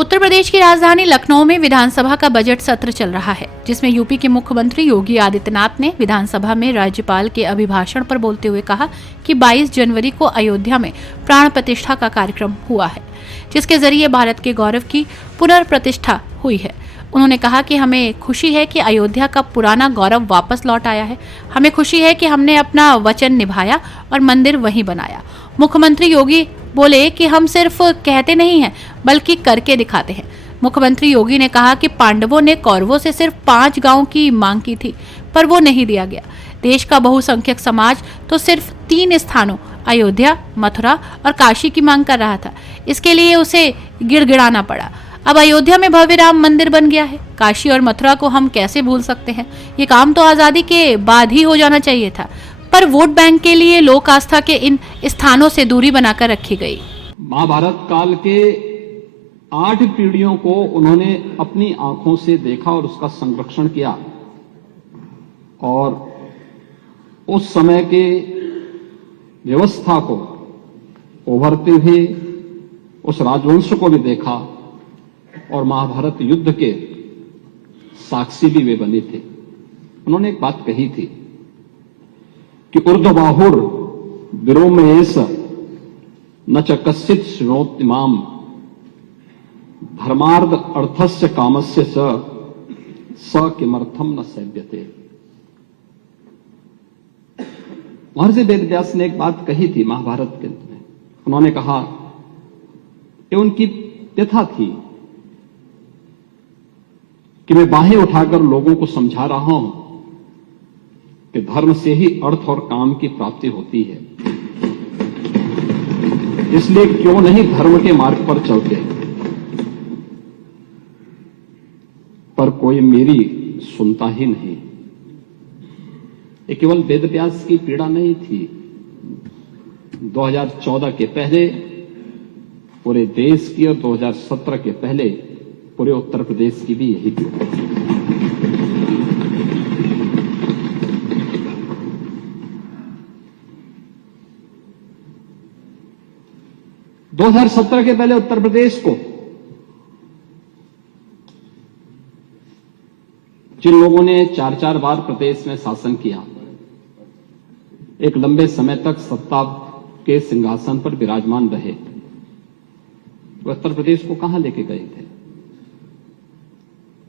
उत्तर प्रदेश की राजधानी लखनऊ में विधानसभा का बजट सत्र चल रहा है, जिसमें यूपी के मुख्यमंत्री योगी आदित्यनाथ ने विधानसभा में राज्यपाल के अभिभाषण पर बोलते हुए कहा कि 22 जनवरी को अयोध्या में प्राण प्रतिष्ठा का कार्यक्रम हुआ है, जिसके जरिए भारत के गौरव की पुनर्प्रतिष्ठा हुई है। उन्होंने कहा कि हमें खुशी है कि अयोध्या का पुराना गौरव वापस लौट आया है। हमें खुशी है कि हमने अपना वचन निभाया और मंदिर वहीं बनाया। मुख्यमंत्री योगी बोले कि हम सिर्फ कहते नहीं हैं बल्कि करके दिखाते हैं। मुख्यमंत्री योगी ने कहा कि पांडवों ने कौरवों से सिर्फ 5 गांव की मांग की थी, पर वो नहीं दिया गया। देश का बहुसंख्यक समाज तो सिर्फ 3 स्थानों अयोध्या, मथुरा और काशी की मांग कर रहा था। इसके लिए उसे गिड़गिड़ाना पड़ा। अब अयोध्या में भव्य राम मंदिर बन गया है। काशी और मथुरा को हम कैसे भूल सकते हैं? ये काम तो आजादी के बाद ही हो जाना चाहिए था, पर वोट बैंक के लिए लोक आस्था के इन स्थानों से दूरी बनाकर रखी गई। महाभारत काल के 8 पीढ़ियों को उन्होंने अपनी आंखों से देखा और उसका संरक्षण किया, और उस समय के व्यवस्था को उभरते हुए उस राजवंश को भी देखा, और महाभारत युद्ध के साक्षी भी वे बने थे। उन्होंने एक बात कही थी कि ऊर्ध्वबाहुर विरोमयेष न च कश्चित् शृणोति माम धर्मार्थ अर्थस्य कामस्य स किमर्थम न सेव्यते। महर्षि वेदव्यास ने एक बात कही थी महाभारत के अंत में। उन्होंने कहा कि उनकी व्यथा थी कि मैं बाहें उठाकर लोगों को समझा रहा हूं कि धर्म से ही अर्थ और काम की प्राप्ति होती है, इसलिए क्यों नहीं धर्म के मार्ग पर चलते। पर कोई मेरी सुनता ही नहीं। ये केवल वेदव्यास की पीड़ा नहीं थी। 2014 के पहले पूरे देश की और 2017 के पहले पूरे उत्तर प्रदेश की भी यही थी। (2017) के पहले उत्तर प्रदेश को जिन लोगों ने 4-4 बार प्रदेश में शासन किया, एक लंबे समय तक सत्ता के सिंहासन पर विराजमान रहे, वो उत्तर प्रदेश को कहां लेके गए थे?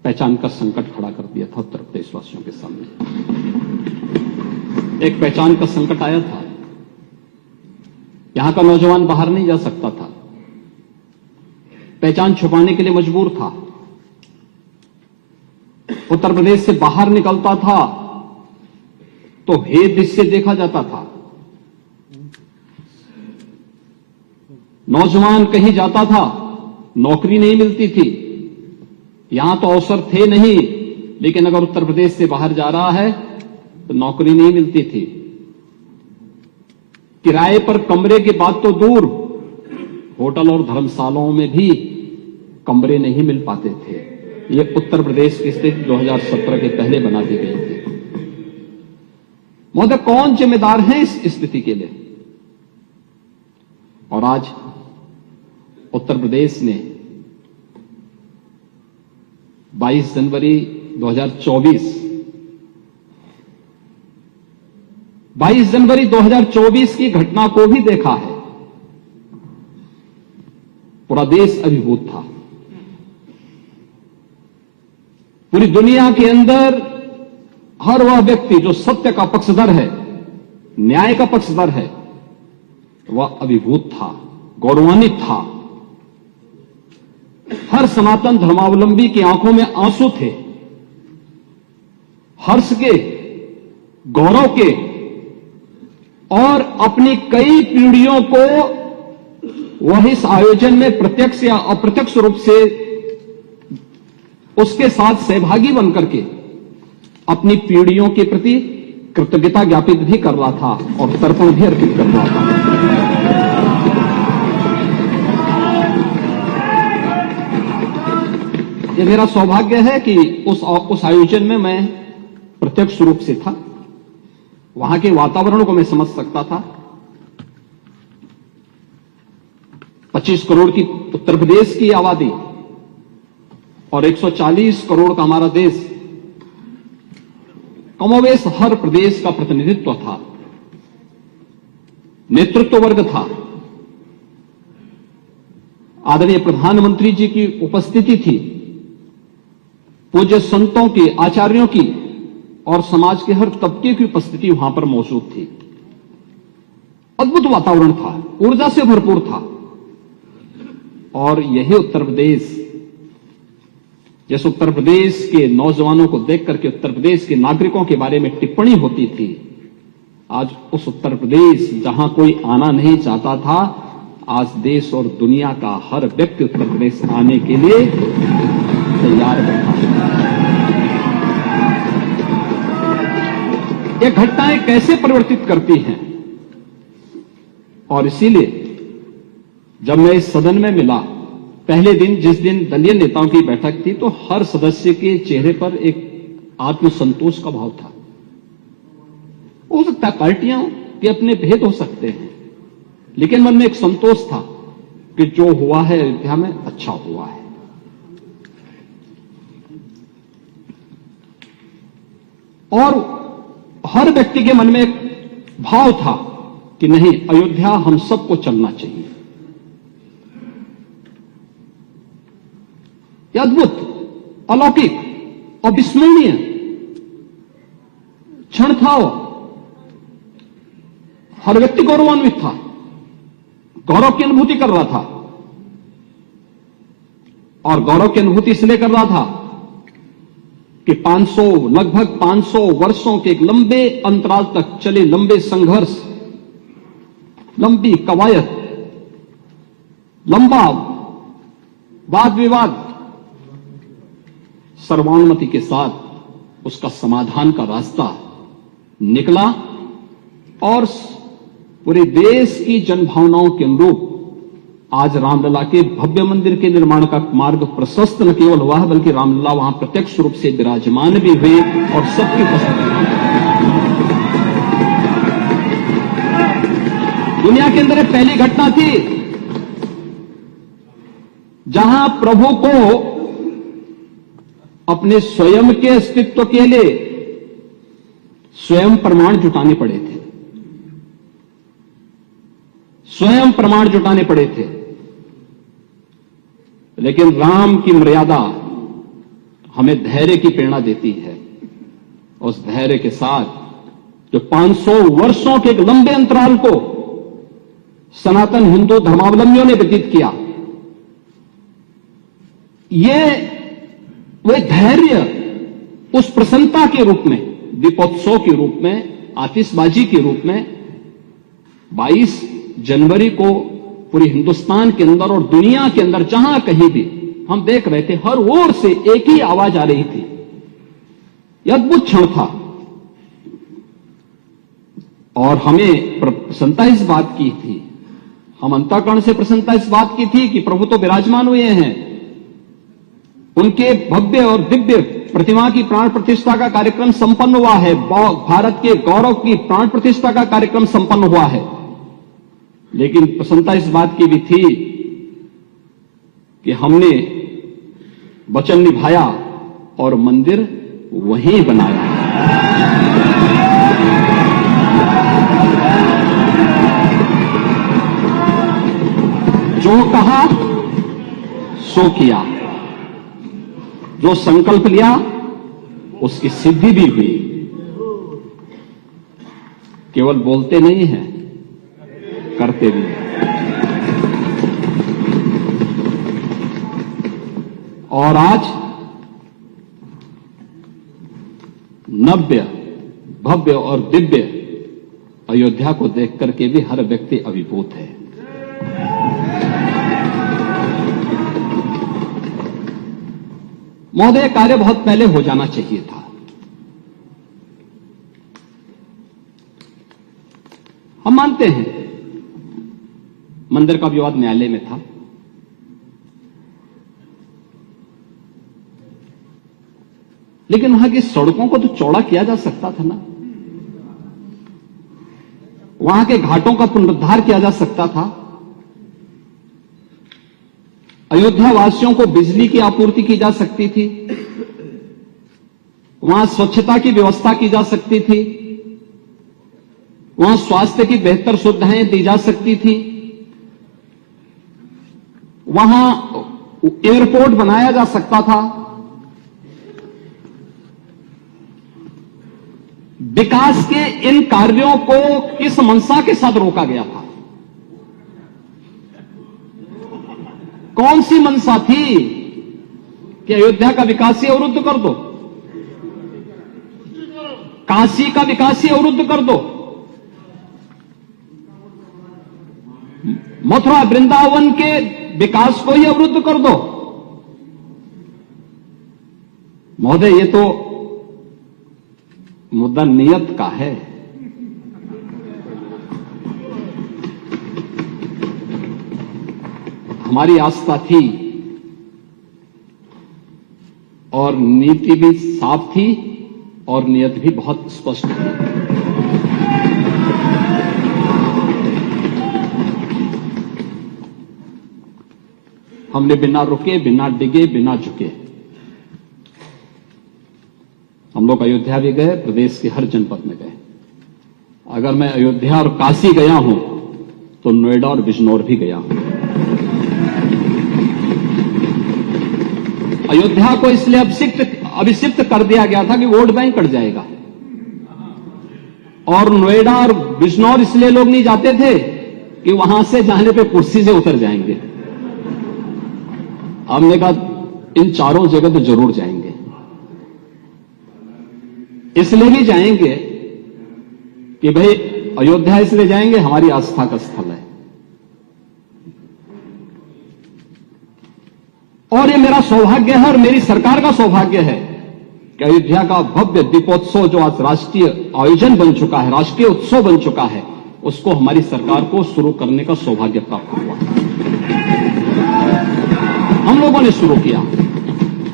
पहचान का संकट खड़ा कर दिया था उत्तर प्रदेशवासियों के सामने। एक पहचान का संकट आया था। यहां का नौजवान बाहर नहीं जा सकता था, पहचान छुपाने के लिए मजबूर था। उत्तर प्रदेश से बाहर निकलता था तो भेद दृष्टि से देखा जाता था। नौजवान कहीं जाता था, नौकरी नहीं मिलती थी। यहां तो अवसर थे नहीं, लेकिन अगर उत्तर प्रदेश से बाहर जा रहा है तो नौकरी नहीं मिलती थी। किराए पर कमरे की बात तो दूर, होटल और धर्मशालाओं में भी कमरे नहीं मिल पाते थे। यह उत्तर प्रदेश की स्थिति 2017 के पहले बना दी गई थी। महोदय, कौन जिम्मेदार है इस स्थिति के लिए? और आज उत्तर प्रदेश ने 22 जनवरी 2024 22 जनवरी 2024 की घटना को भी देखा है। पूरा देश अभिभूत था। पूरी दुनिया के अंदर हर वह व्यक्ति जो सत्य का पक्षधर है, न्याय का पक्षधर है, वह अभिभूत था, गौरवान्वित था। हर सनातन धर्मावलंबी की आंखों में आंसू थे, हर्ष के, गौरव के, और अपनी कई पीढ़ियों को वह इस आयोजन में प्रत्यक्ष या अप्रत्यक्ष रूप से उसके साथ सहभागी बनकर के अपनी पीढ़ियों के प्रति कृतज्ञता ज्ञापित भी कर रहा था और तर्पण भी अर्पित कर रहा था। ये मेरा सौभाग्य है कि उस आयोजन में मैं प्रत्यक्ष रूप से था। वहां के वातावरण को मैं समझ सकता था। 25 करोड़ की उत्तर प्रदेश की आबादी, और 140 करोड़ का हमारा देश कमोवेश हर प्रदेश का प्रतिनिधित्व था, नेतृत्व वर्ग था। आदरणीय प्रधानमंत्री जी की उपस्थिति थी, पूज्य संतों की, आचार्यों की और समाज के हर तबके की उपस्थिति वहां पर मौजूद थी। अद्भुत वातावरण था, ऊर्जा से भरपूर था। और यही उत्तर प्रदेश, जिस उत्तर प्रदेश के नौजवानों को देख करके उत्तर प्रदेश के नागरिकों के बारे में टिप्पणी होती थी, आज उस उत्तर प्रदेश जहां कोई आना नहीं चाहता था, आज देश और दुनिया का हर व्यक्ति उत्तर प्रदेश आने के लिए तैयार बैठा है। ये घटनाएं कैसे परिवर्तित करती हैं? और इसीलिए जब मैं इस सदन में मिला, पहले दिन जिस दिन दलीय नेताओं की बैठक थी, तो हर सदस्य के चेहरे पर एक आत्मसंतोष का भाव था। हो सकता है पार्टियां के अपने भेद हो सकते हैं, लेकिन मन में एक संतोष था कि जो हुआ है अयोध्या में अच्छा हुआ है। और हर व्यक्ति के मन में एक भाव था कि नहीं, अयोध्या हम सबको चलना चाहिए। यह अद्भुत, अलौकिक, अविस्मरणीय क्षण था। हर व्यक्ति गौरवान्वित था, गौरव की अनुभूति कर रहा था। और गौरव की अनुभूति इसलिए कर रहा था कि लगभग 500 वर्षों के एक लंबे अंतराल तक चले लंबे संघर्ष, लंबी कवायद, लंबा वाद विवाद, सर्वानुमति के साथ उसका समाधान का रास्ता निकला और पूरे देश की जनभावनाओं के अनुरूप आज रामलला के भव्य मंदिर के निर्माण का मार्ग प्रशस्त न केवल हुआ है, बल्कि रामलला वहां प्रत्यक्ष रूप से विराजमान भी हुए और सबकी उपस्थिति। दुनिया के अंदर एक पहली घटना थी जहां प्रभु को अपने स्वयं के अस्तित्व के लिए स्वयं प्रमाण जुटाने पड़े थे, स्वयं प्रमाण जुटाने पड़े थे। लेकिन राम की मर्यादा हमें धैर्य की प्रेरणा देती है। उस धैर्य के साथ जो 500 वर्षों के एक लंबे अंतराल को सनातन हिंदू धर्मावलंबियों ने व्यतीत किया, ये वे धैर्य उस प्रसन्नता के रूप में, दीपोत्सव के रूप में, आतिशबाजी के रूप में 22 जनवरी को पूरे हिंदुस्तान के अंदर और दुनिया के अंदर जहां कहीं भी हम देख रहे थे, हर ओर से एक ही आवाज आ रही थी। यह अद्भुत क्षण था और हमें प्रसन्नता इस बात की थी, हम अंतःकरण से प्रसन्नता इस बात की थी कि प्रभु तो विराजमान हुए हैं, उनके भव्य और दिव्य प्रतिमा की प्राण प्रतिष्ठा का कार्यक्रम संपन्न हुआ है, भारत के गौरव की प्राण प्रतिष्ठा का कार्यक्रम संपन्न हुआ है। लेकिन प्रसन्नता इस बात की भी थी कि हमने वचन निभाया और मंदिर वहीं बनाया। जो कहा सो किया, जो संकल्प लिया उसकी सिद्धि भी हुई। केवल बोलते नहीं हैं, करते भी हैं। और आज नव्य, भव्य और दिव्य अयोध्या को देख करके भी हर व्यक्ति अभिभूत है। महोदय, कार्य बहुत पहले हो जाना चाहिए था। हम मानते हैं मंदिर का विवाद न्यायालय में था, लेकिन वहां की सड़कों को तो चौड़ा किया जा सकता था ना, वहां के घाटों का पुनरुद्धार किया जा सकता था, अयोध्या वासियों को बिजली की आपूर्ति की जा सकती थी, वहां स्वच्छता की व्यवस्था की जा सकती थी, वहां स्वास्थ्य की बेहतर सुविधाएं दी जा सकती थी, वहां एयरपोर्ट बनाया जा सकता था। विकास के इन कार्यों को किस मंशा के साथ रोका गया था? कौन सी मंशा थी कि अयोध्या का विकास ही अवरुद्ध कर दो, काशी का विकास ही अवरुद्ध कर दो, मथुरा वृंदावन के विकास को ही अवरुद्ध कर दो? महोदय, ये तो मुद्दा नियत का है। हमारी आस्था थी और नीति भी साफ थी और नियत भी बहुत स्पष्ट थी। हमने बिना रुके, बिना डिगे, बिना झुके हम लोग अयोध्या भी गए, प्रदेश के हर जनपद में गए। अगर मैं अयोध्या और काशी गया हूं तो नोएडा और बिजनौर भी गया हूं। अयोध्या को इसलिए अभिषिक्त कर दिया गया था कि वोट बैंक कट जाएगा, और नोएडा और बिजनौर इसलिए लोग नहीं जाते थे कि वहां से जाने पे कुर्सी से उतर जाएंगे। हमने कहा इन चारों जगह तो जरूर जाएंगे। इसलिए भी जाएंगे कि भाई अयोध्या इसलिए जाएंगे, हमारी आस्था का स्थल है, और ये मेरा सौभाग्य है और मेरी सरकार का सौभाग्य है कि अयोध्या का भव्य दीपोत्सव जो आज राष्ट्रीय आयोजन बन चुका है, राष्ट्रीय उत्सव बन चुका है, उसको हमारी सरकार को शुरू करने का सौभाग्य प्राप्त हुआ। हम लोगों ने शुरू किया।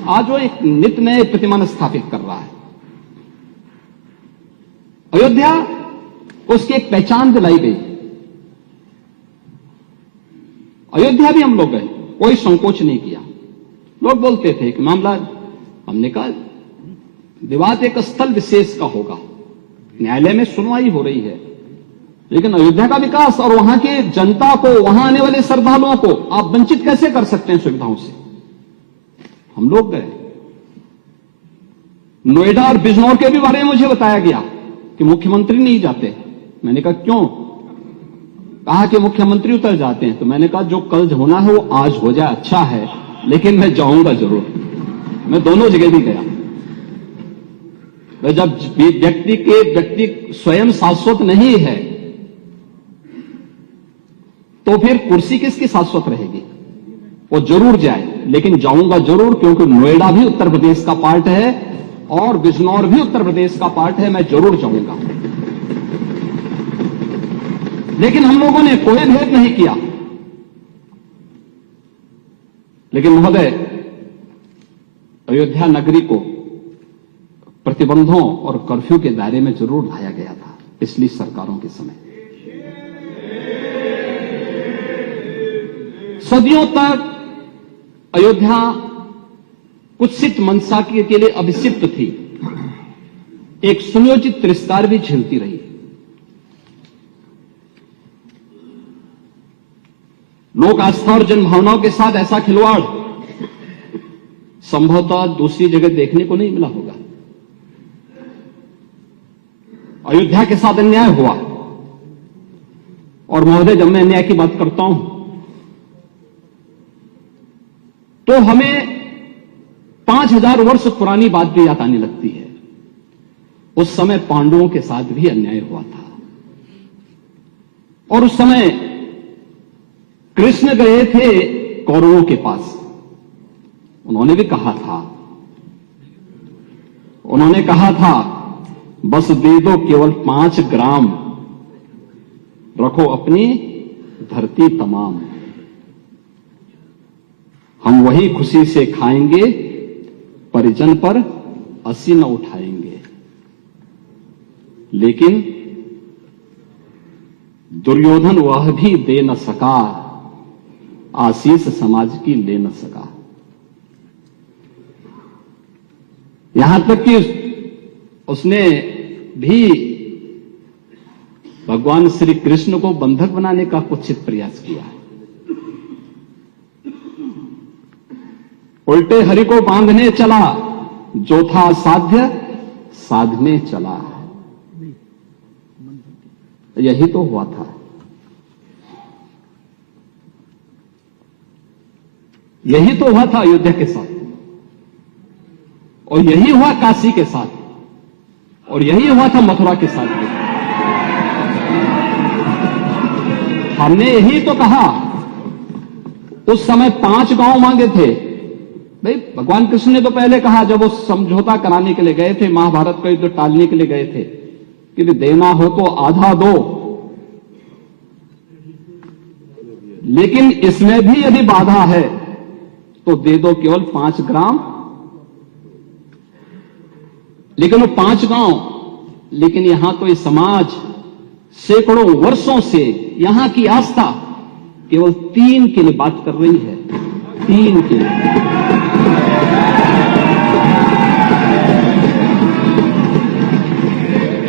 आज वो एक नित्य नए प्रतिमान स्थापित कर रहा है। अयोध्या, उसकी एक पहचान दिलाई गई। अयोध्या भी हम लोग गए, कोई संकोच नहीं किया। लोग बोलते थे कि मामला, हमने कहा विवाद एक स्थल विशेष का होगा, न्यायालय में सुनवाई हो रही है, लेकिन अयोध्या का विकास और वहां की जनता को, वहां आने वाले श्रद्धालुओं को आप वंचित कैसे कर सकते हैं सुविधाओं से? हम लोग गए। नोएडा और बिजनौर के भी बारे में मुझे बताया गया कि मुख्यमंत्री नहीं जाते। मैंने कहा क्यों? कहा कि मुख्यमंत्री उतर जाते हैं। तो मैंने कहा जो कल होना है वो आज हो जाए, अच्छा है, लेकिन मैं जाऊंगा जरूर। मैं दोनों जगह भी गया। जब व्यक्ति स्वयं शाश्वत नहीं है तो फिर कुर्सी किसकी शाश्वत रहेगी? वो जरूर जाए, लेकिन जाऊंगा जरूर, क्योंकि नोएडा भी उत्तर प्रदेश का पार्ट है और बिजनौर भी उत्तर प्रदेश का पार्ट है। मैं जरूर जाऊंगा। लेकिन हम लोगों ने कोई भेद नहीं किया। लेकिन महोदय, अयोध्या नगरी को प्रतिबंधों और कर्फ्यू के दायरे में जरूर लाया गया था पिछली सरकारों के समय। सदियों तक अयोध्या कुत्सित मंशा के लिए अभिषिक्त थी, एक सुनियोजित तिरस्कार भी झेलती रही। लोक आस्था और जनभावनाओं के साथ ऐसा खिलवाड़ संभवतः दूसरी जगह देखने को नहीं मिला होगा। अयोध्या के साथ अन्याय हुआ, और महोदय, जब मैं अन्याय की बात करता हूं तो हमें 5000 वर्ष पुरानी बात भी याद आने लगती है। उस समय पांडवों के साथ भी अन्याय हुआ था, और उस समय कृष्ण गए थे कौरवों के पास। उन्होंने भी कहा था बस दे दो केवल 5 ग्राम, रखो अपनी धरती तमाम, हम वही खुशी से खाएंगे, परिजन पर अस्सी न उठाएंगे। लेकिन दुर्योधन वह भी दे न सका, आशीष समाज की ले न सका। यहां तक कि उसने भी भगवान श्री कृष्ण को बंधक बनाने का कुत्सित प्रयास किया। उल्टे हरि को बांधने चला, जो था साध्य साधने चला। यही तो हुआ था। यही तो हुआ था अयोध्या के साथ, और यही हुआ काशी के साथ, और यही हुआ था मथुरा के साथ भी। हमने यही तो कहा, उस समय 5 गांव मांगे थे। भाई भगवान कृष्ण ने तो पहले कहा, जब वो समझौता कराने के लिए गए थे, महाभारत का युद्ध टालने के लिए गए थे, कि देना हो तो आधा दो, लेकिन इसमें भी यदि बाधा है तो दे दो केवल 5 ग्राम। लेकिन वो 5 गांव, लेकिन यहां तो ये समाज सैकड़ों वर्षों से यहां की आस्था केवल 3 के लिए बात कर रही है। 3 के लिए।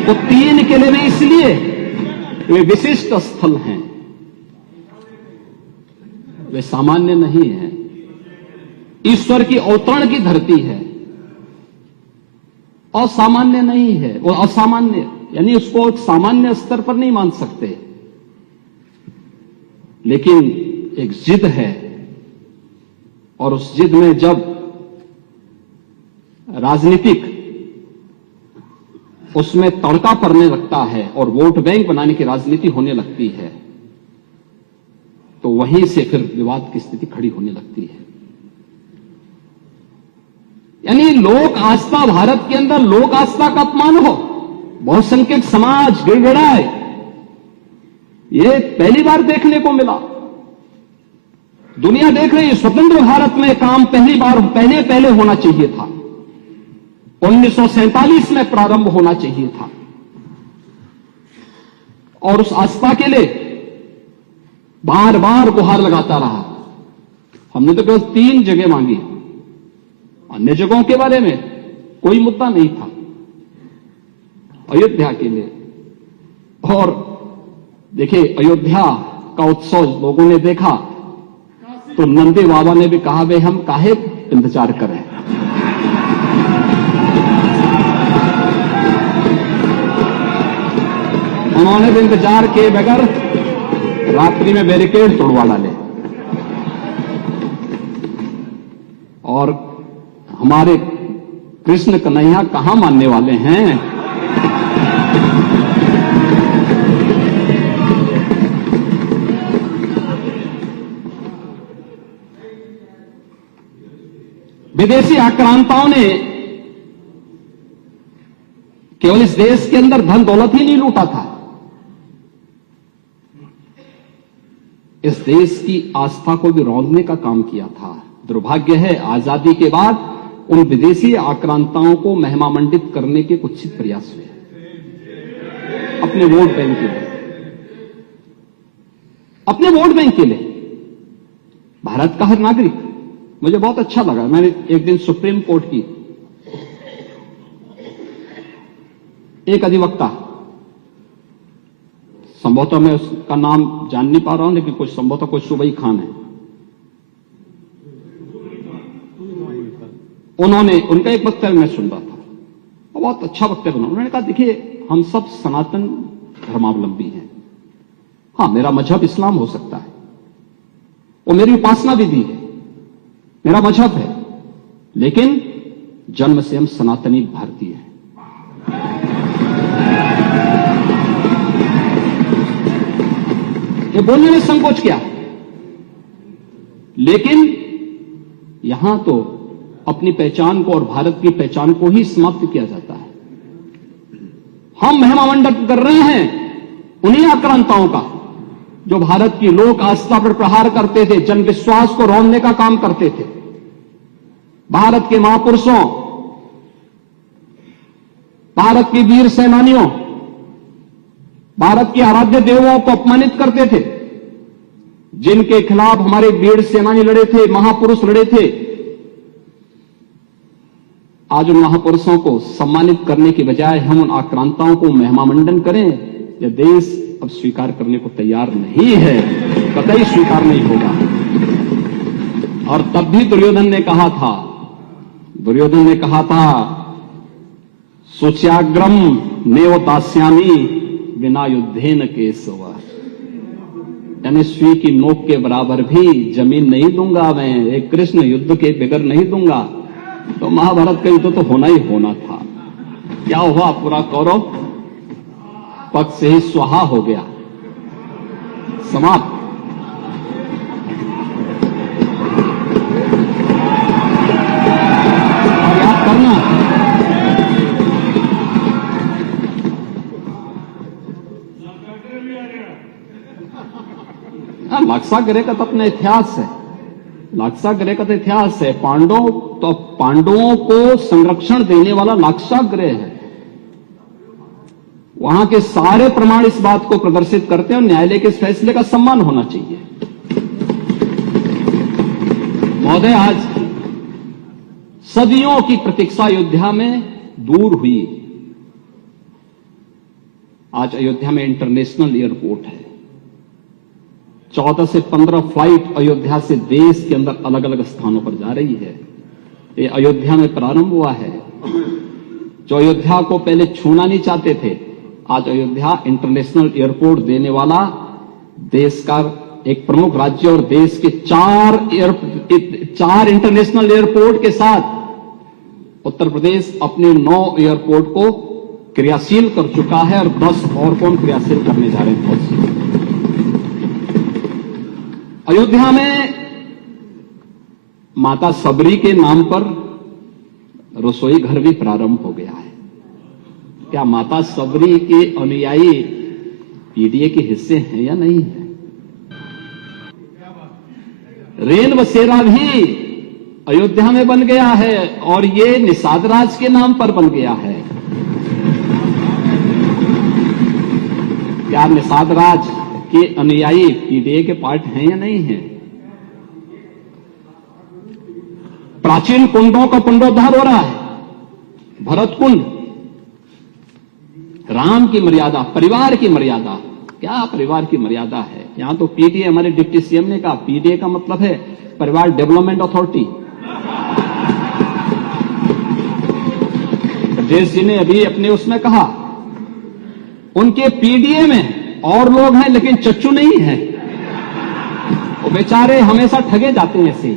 वो 3 के लिए इसलिए वे विशिष्ट स्थल हैं, वे सामान्य नहीं है। ईश्वर की अवतरण की धरती है, असामान्य नहीं है। वो असामान्य यानी उसको एक सामान्य स्तर पर नहीं मान सकते, लेकिन एक जिद है, और उस जिद में जब राजनीतिक उसमें तड़का पड़ने लगता है और वोट बैंक बनाने की राजनीति होने लगती है, तो वहीं से फिर विवाद की स्थिति खड़ी होने लगती है। यानी लोक आस्था, भारत के अंदर लोक आस्था का अपमान हो, बहुसंख्यक समाज गिड़गिड़ाए, ये पहली बार देखने को मिला। दुनिया देख रही है, स्वतंत्र भारत में काम पहले होना चाहिए था। 1947 में प्रारंभ होना चाहिए था, और उस आस्था के लिए बार बार गुहार लगाता रहा। हमने तो केवल 3 जगह मांगी, अन्य जगहों के बारे में कोई मुद्दा नहीं था। अयोध्या के लिए, और देखिए अयोध्या का उत्सव लोगों ने देखा तो नंदी बाबा ने भी कहा, भाई हम काहे इंतजार करें। उन्होंने भी इंतजार किए बगैर रात्रि में बैरिकेड तोड़वा डाले, और हमारे कृष्ण कन्हैया कहां मानने वाले हैं। विदेशी आक्रांताओं ने केवल इस देश के अंदर धन दौलत ही नहीं लूटा था, इस देश की आस्था को भी रौंदने का काम किया था। दुर्भाग्य है, आजादी के बाद उन विदेशी आक्रांताओं को महिमामंडित करने के कुत्सित प्रयास हुए अपने वोट बैंक के लिए, अपने वोट बैंक के लिए। भारत का हर नागरिक, मुझे बहुत अच्छा लगा, मैंने एक दिन सुप्रीम कोर्ट की एक अधिवक्ता, संभवतः मैं उसका नाम जान नहीं पा रहा हूं, लेकिन कुछ संभवतः कोई सुबई खान है, उन्होंने उनका एक वक्तव्य मैं सुन रहा था, और बहुत अच्छा वक्तव्य उन्होंने कहा, देखिए हम सब सनातन धर्मावलंबी हैं। हां, मेरा मजहब इस्लाम हो सकता है, वो मेरी उपासना विधि है, मेरा मजहब है, लेकिन जन्म से हम सनातनी भारतीय हैं। ये बोलने में संकोच क्या, लेकिन यहां तो अपनी पहचान को और भारत की पहचान को ही समाप्त किया जाता है। हम महिमामंडन कर रहे हैं उन्हीं आक्रांताओं का जो भारत की लोक आस्था पर प्रहार करते थे, जन विश्वास को रौंदने का काम करते थे। भारत के महापुरुषों, भारत के वीर सेनानियों, भारत के आराध्य देवों को अपमानित करते थे, जिनके खिलाफ हमारे वीर सेनानी लड़े थे, महापुरुष लड़े थे, आज उन महापुरुषों को सम्मानित करने के बजाय हम उन आक्रांताओं को महिमामंडन करें, यह देश अब स्वीकार करने को तैयार नहीं है, कतई स्वीकार नहीं होगा। और तब भी दुर्योधन ने कहा था सुच्याग्रम नेव दास्यामी बिना युद्धेन केशव, यानी सुई की नोक के बराबर भी जमीन नहीं दूंगा मैं, एक कृष्ण युद्ध के बगैर नहीं दूंगा। तो महाभारत का युद्ध तो होना ही होना था। क्या हुआ? पूरा कौरव पक्ष से ही स्वाहा हो गया, समाप्त। और याद करना, लाक्षागृह का तो अपना इतिहास है, लाक्षागृह का तो इतिहास है। पांडवों को संरक्षण देने वाला लाक्षागृह है। वहां के सारे प्रमाण इस बात को प्रदर्शित करते हैं और न्यायालय के इस फैसले का सम्मान होना चाहिए। महोदय, आज सदियों की प्रतीक्षा अयोध्या में दूर हुई। आज अयोध्या में इंटरनेशनल एयरपोर्ट है। 14 से 15 फ्लाइट अयोध्या से देश के अंदर अलग अलग स्थानों पर जा रही है। ये अयोध्या में प्रारंभ हुआ है। जो अयोध्या को पहले छूना नहीं चाहते थे, आज अयोध्या इंटरनेशनल एयरपोर्ट देने वाला देश का एक प्रमुख राज्य और देश के 4 इंटरनेशनल एयरपोर्ट के साथ उत्तर प्रदेश अपने 9 एयरपोर्ट को क्रियाशील कर चुका है और 10 और को क्रियाशील करने जा रहे हैं। अयोध्या में माता सबरी के नाम पर रसोई घर भी प्रारंभ हो गया है। क्या माता सबरी के अनुयायी पीडीए के हिस्से हैं या नहीं है? रेल बसेरा भी अयोध्या में बन गया है और ये निषाद राज के नाम पर बन गया है। क्या निषाद राज के अनुयायी पीडीए के पार्ट हैं या नहीं है? प्राचीन कुंडों का पुनरुद्धार हो रहा है। भरत कुंड, राम की मर्यादा, परिवार की मर्यादा, क्या परिवार की मर्यादा है? यहां तो पीडीए, हमारे डिप्टी सीएम ने कहा, पीडीए का मतलब है परिवार डेवलपमेंट अथॉरिटी। ब्रजेश जी ने अभी अपने उसमें कहा उनके पीडीए में और लोग हैं लेकिन चच्चू नहीं है। वो बेचारे हमेशा ठगे जाते हैं ऐसे।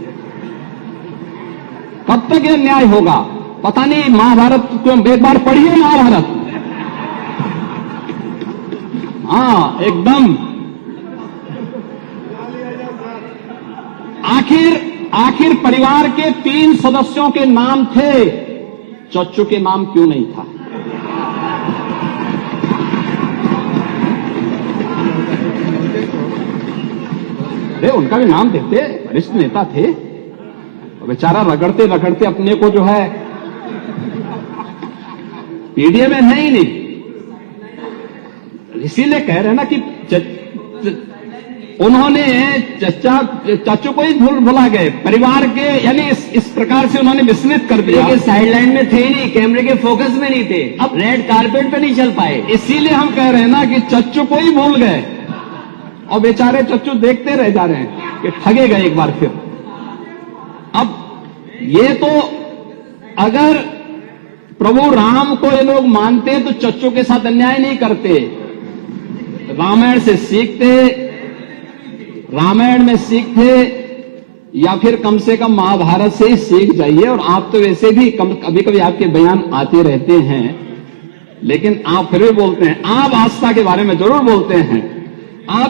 कब तक यह न्याय होगा? पता नहीं। महाभारत को एक बार पढ़िए, महाभारत। हाँ, एकदम। आखिर परिवार के 3 सदस्यों के नाम थे, चच्चू के नाम क्यों नहीं था? उनका भी नाम देते, वरिष्ठ नेता थे। बेचारा रगड़ते रगड़ते अपने को जो है पीडीए में है ही नहीं। इसीलिए कह रहे हैं ना कि उन्होंने चाचू को ही भुला गए, परिवार के, यानी इस प्रकार से उन्होंने विस्मृत कर दिया कि साइडलाइन में थे नहीं, कैमरे के फोकस में नहीं थे, अब रेड कारपेट पे नहीं चल पाए। इसीलिए हम कह रहे हैं ना कि चच्चू को ही भूल गए और बेचारे चच्चू देखते रह जा रहे हैं कि ठगे गए एक बार फिर। अब ये तो अगर प्रभु राम को ये लोग मानते तो चच्चू के साथ अन्याय नहीं करते। रामायण से सीखते, रामायण में सीखते, या फिर कम से कम महाभारत से ही सीख जाइए। और आप तो वैसे भी कभी कभी आपके बयान आते रहते हैं, लेकिन आप फिर भी बोलते हैं। आप आस्था के बारे में जरूर बोलते हैं। आप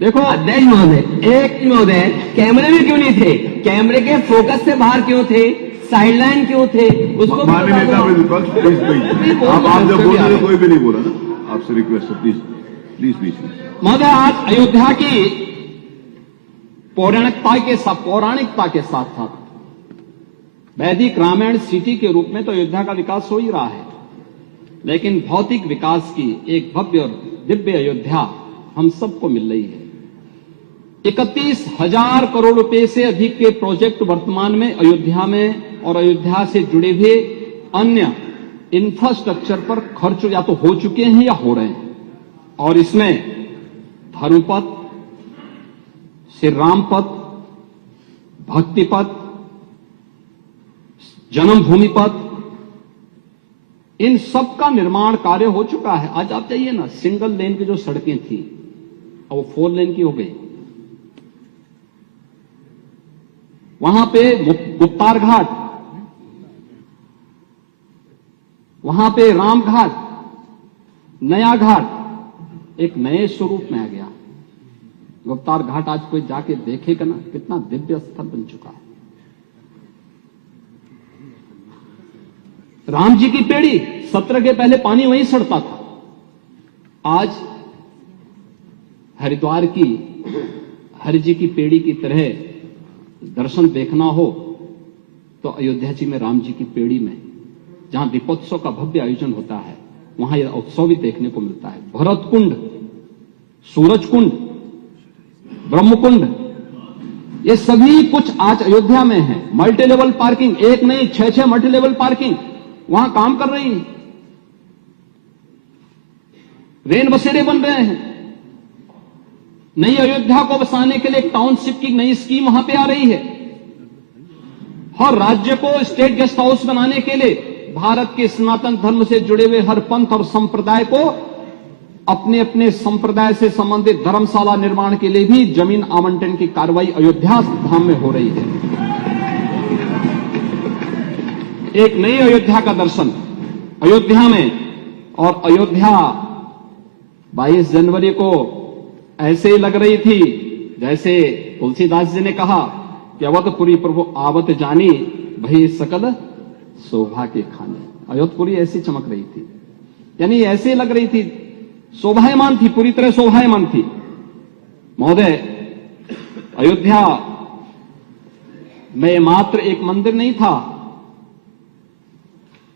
देखो अध्यक्ष महोदय, एक महोदय, कैमरे में क्यों नहीं थे? कैमरे के फोकस से बाहर क्यों थे? साइडलाइन क्यों थे? उसको माननीय नेता विपक्ष, प्लीज आप जब बोल रहे कोई भी नहीं बोला ना, आपसे रिक्वेस्ट है, प्लीज बीच में। महोदय, आज अयोध्या की पौराणिकता के साथ साथ वैदिक रामायण सिटी के रूप में तो अयोध्या का विकास हो ही रहा है, लेकिन भौतिक विकास की एक भव्य और दिव्य अयोध्या हम सबको मिल रही है। 31,000 करोड़ रुपए से अधिक के प्रोजेक्ट वर्तमान में अयोध्या में और अयोध्या से जुड़े हुए अन्य इंफ्रास्ट्रक्चर पर खर्च या तो हो चुके हैं या हो रहे हैं। और इसमें धर्मपथ, श्री राम पथ, भक्ति पथ, जन्मभूमि पथ, इन सब का निर्माण कार्य हो चुका है। आज आप जाइए ना, सिंगल लेन की जो सड़कें थी अब वो 4 लेन की हो गई। वहां पे गुप्तार घाट, वहां पे राम घाट, नया घाट एक नए स्वरूप में आ गया। गुप्तार घाट आज कोई जाके देखेगा ना, कितना दिव्य स्थल बन चुका है। राम जी की पेड़ी, सत्र के पहले पानी वहीं सड़ता था। आज हरिद्वार की हरि जी की पेड़ी की तरह दर्शन देखना हो तो अयोध्या जी में राम जी की पेड़ी में, जहां दीपोत्सव का भव्य आयोजन होता है, वहां यह उत्सव भी देखने को मिलता है। भरत कुंड, सूरज कुंड, ब्रह्म कुंड, ये सभी कुछ आज अयोध्या में है। मल्टी लेवल पार्किंग, एक नहीं 6 मल्टी लेवल पार्किंग वहां काम कर रही है। रेन बसेरे बन रहे हैं। नई अयोध्या को बसाने के लिए एक टाउनशिप की नई स्कीम वहां पे आ रही है। हर राज्य को स्टेट गेस्ट हाउस बनाने के लिए भारत के सनातन धर्म से जुड़े हुए हर पंथ और संप्रदाय को अपने अपने संप्रदाय से संबंधित धर्मशाला निर्माण के लिए भी जमीन आवंटन की कार्रवाई अयोध्या धाम में हो रही है। एक नई अयोध्या का दर्शन अयोध्या में। और अयोध्या 22 जनवरी को ऐसे ही लग रही थी जैसे तुलसीदास जी ने कहा कि अवधपुरी प्रभु आवत जानी भई सकल शोभा के खाने। अयोधपुरी ऐसी चमक रही थी, यानी ऐसे लग रही थी, शोभायमान थी, पूरी तरह शोभायमान थी। महोदय, अयोध्या में मात्र एक मंदिर नहीं था,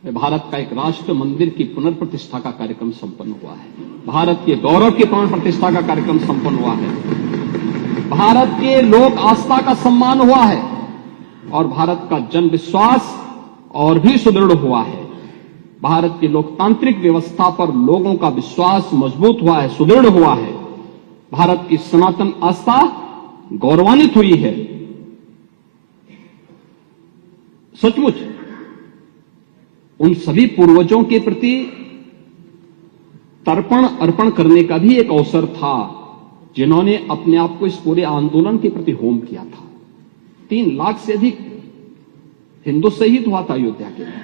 भारत का एक राष्ट्र मंदिर की पुनर्प्रतिष्ठा का कार्यक्रम संपन्न हुआ है। भारत के गौरव की पुनर्प्रतिष्ठा का कार्यक्रम संपन्न हुआ है। भारत के लोक आस्था का सम्मान हुआ है और भारत का जन विश्वास और भी सुदृढ़ हुआ है। भारत की लोकतांत्रिक व्यवस्था पर लोगों का विश्वास मजबूत हुआ है, सुदृढ़ हुआ है। भारत की सनातन आस्था गौरवान्वित हुई है। सचमुच उन सभी पूर्वजों के प्रति तर्पण अर्पण करने का भी एक अवसर था जिन्होंने अपने आप को इस पूरे आंदोलन के प्रति होम किया था। 3 लाख से अधिक हिंदू शहीद हुआ था अयोध्या के लिए।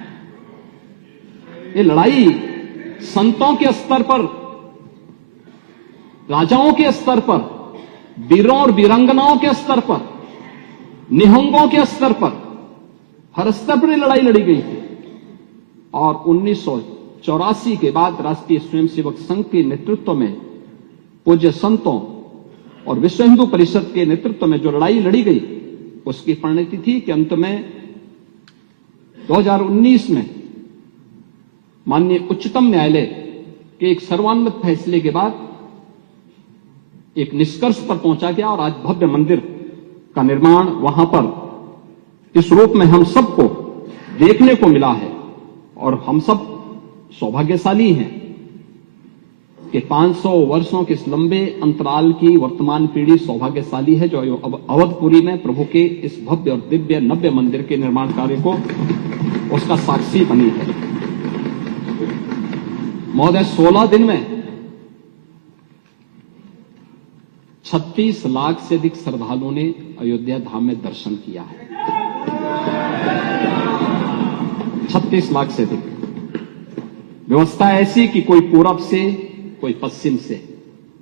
ये लड़ाई संतों के स्तर पर, राजाओं के स्तर पर, वीरों और वीरांगनाओं के स्तर पर, निहंगों के स्तर पर, हर स्तर पर ये लड़ाई लड़ी गई थी। और 1984 के बाद राष्ट्रीय स्वयंसेवक संघ के नेतृत्व में, पूज्य संतों और विश्व हिंदू परिषद के नेतृत्व में जो लड़ाई लड़ी गई, उसकी परिणति थी कि अंत में 2019 में माननीय उच्चतम न्यायालय के एक सर्वानुमत फैसले के बाद एक निष्कर्ष पर पहुंचा गया और आज भव्य मंदिर का निर्माण वहां पर इस रूप में हम सबको देखने को मिला है। और हम सब सौभाग्यशाली हैं कि 500 वर्षों के इस लंबे अंतराल की वर्तमान पीढ़ी सौभाग्यशाली है जो अवधपुरी में प्रभु के इस भव्य और दिव्य नव्य मंदिर के निर्माण कार्य को उसका साक्षी बनी है। महोदय, 16 दिन में 36 लाख से अधिक श्रद्धालुओं ने अयोध्या धाम में दर्शन किया है। 36 लाख से अधिक। व्यवस्था ऐसी कि कोई पूरब से, कोई पश्चिम से।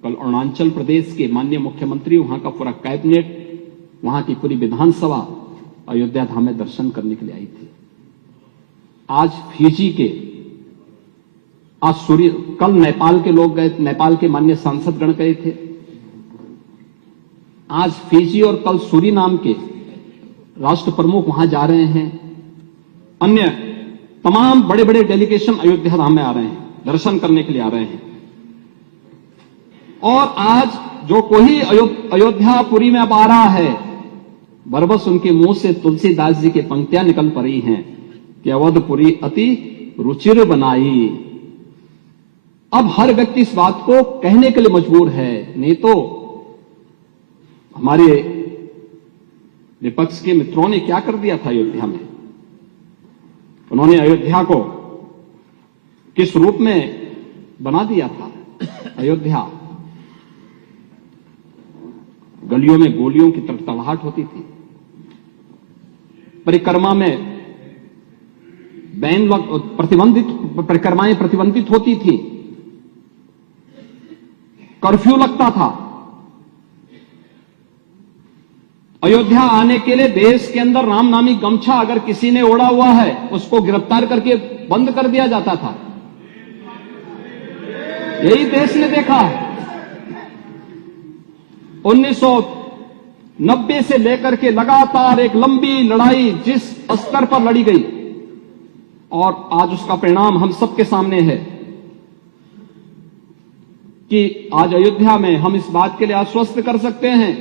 कल अरुणाचल प्रदेश के माननीय मुख्यमंत्री, वहां का पूरा कैबिनेट, वहां की पूरी विधानसभा अयोध्या धाम में दर्शन करने के लिए आई थी। आज फिजी के, कल नेपाल के लोग गए, नेपाल के माननीय सांसदगण गए थे। आज फिजी और कल सूरीनाम के राष्ट्र प्रमुख वहां जा रहे हैं। अन्य तमाम बड़े बड़े डेलीगेशन अयोध्या धाम में आ रहे हैं, दर्शन करने के लिए आ रहे हैं। और आज जो कोई अयोध्यापुरी में अब आ रहा है, बरबस उनके मुंह से तुलसीदास जी की पंक्तियां निकल पड़ी हैं कि अवधपुरी अति रुचिर बनाई। अब हर व्यक्ति इस बात को कहने के लिए मजबूर है, नहीं तो हमारे विपक्ष के मित्रों ने क्या कर दिया था अयोध्या में। उन्होंने अयोध्या को किस रूप में बना दिया था। अयोध्या गलियों में गोलियों की तड़तड़ाहट होती थी, परिक्रमा में बैन परिक्रमाएं प्रतिबंधित होती थी, कर्फ्यू लगता था। अयोध्या आने के लिए देश के अंदर राम नामी गमछा अगर किसी ने ओढ़ा हुआ है उसको गिरफ्तार करके बंद कर दिया जाता था। यही देश ने देखा। 1990 से लेकर के लगातार एक लंबी लड़ाई जिस स्तर पर लड़ी गई और आज उसका परिणाम हम सबके सामने है कि आज अयोध्या में हम इस बात के लिए आश्वस्त कर सकते हैं,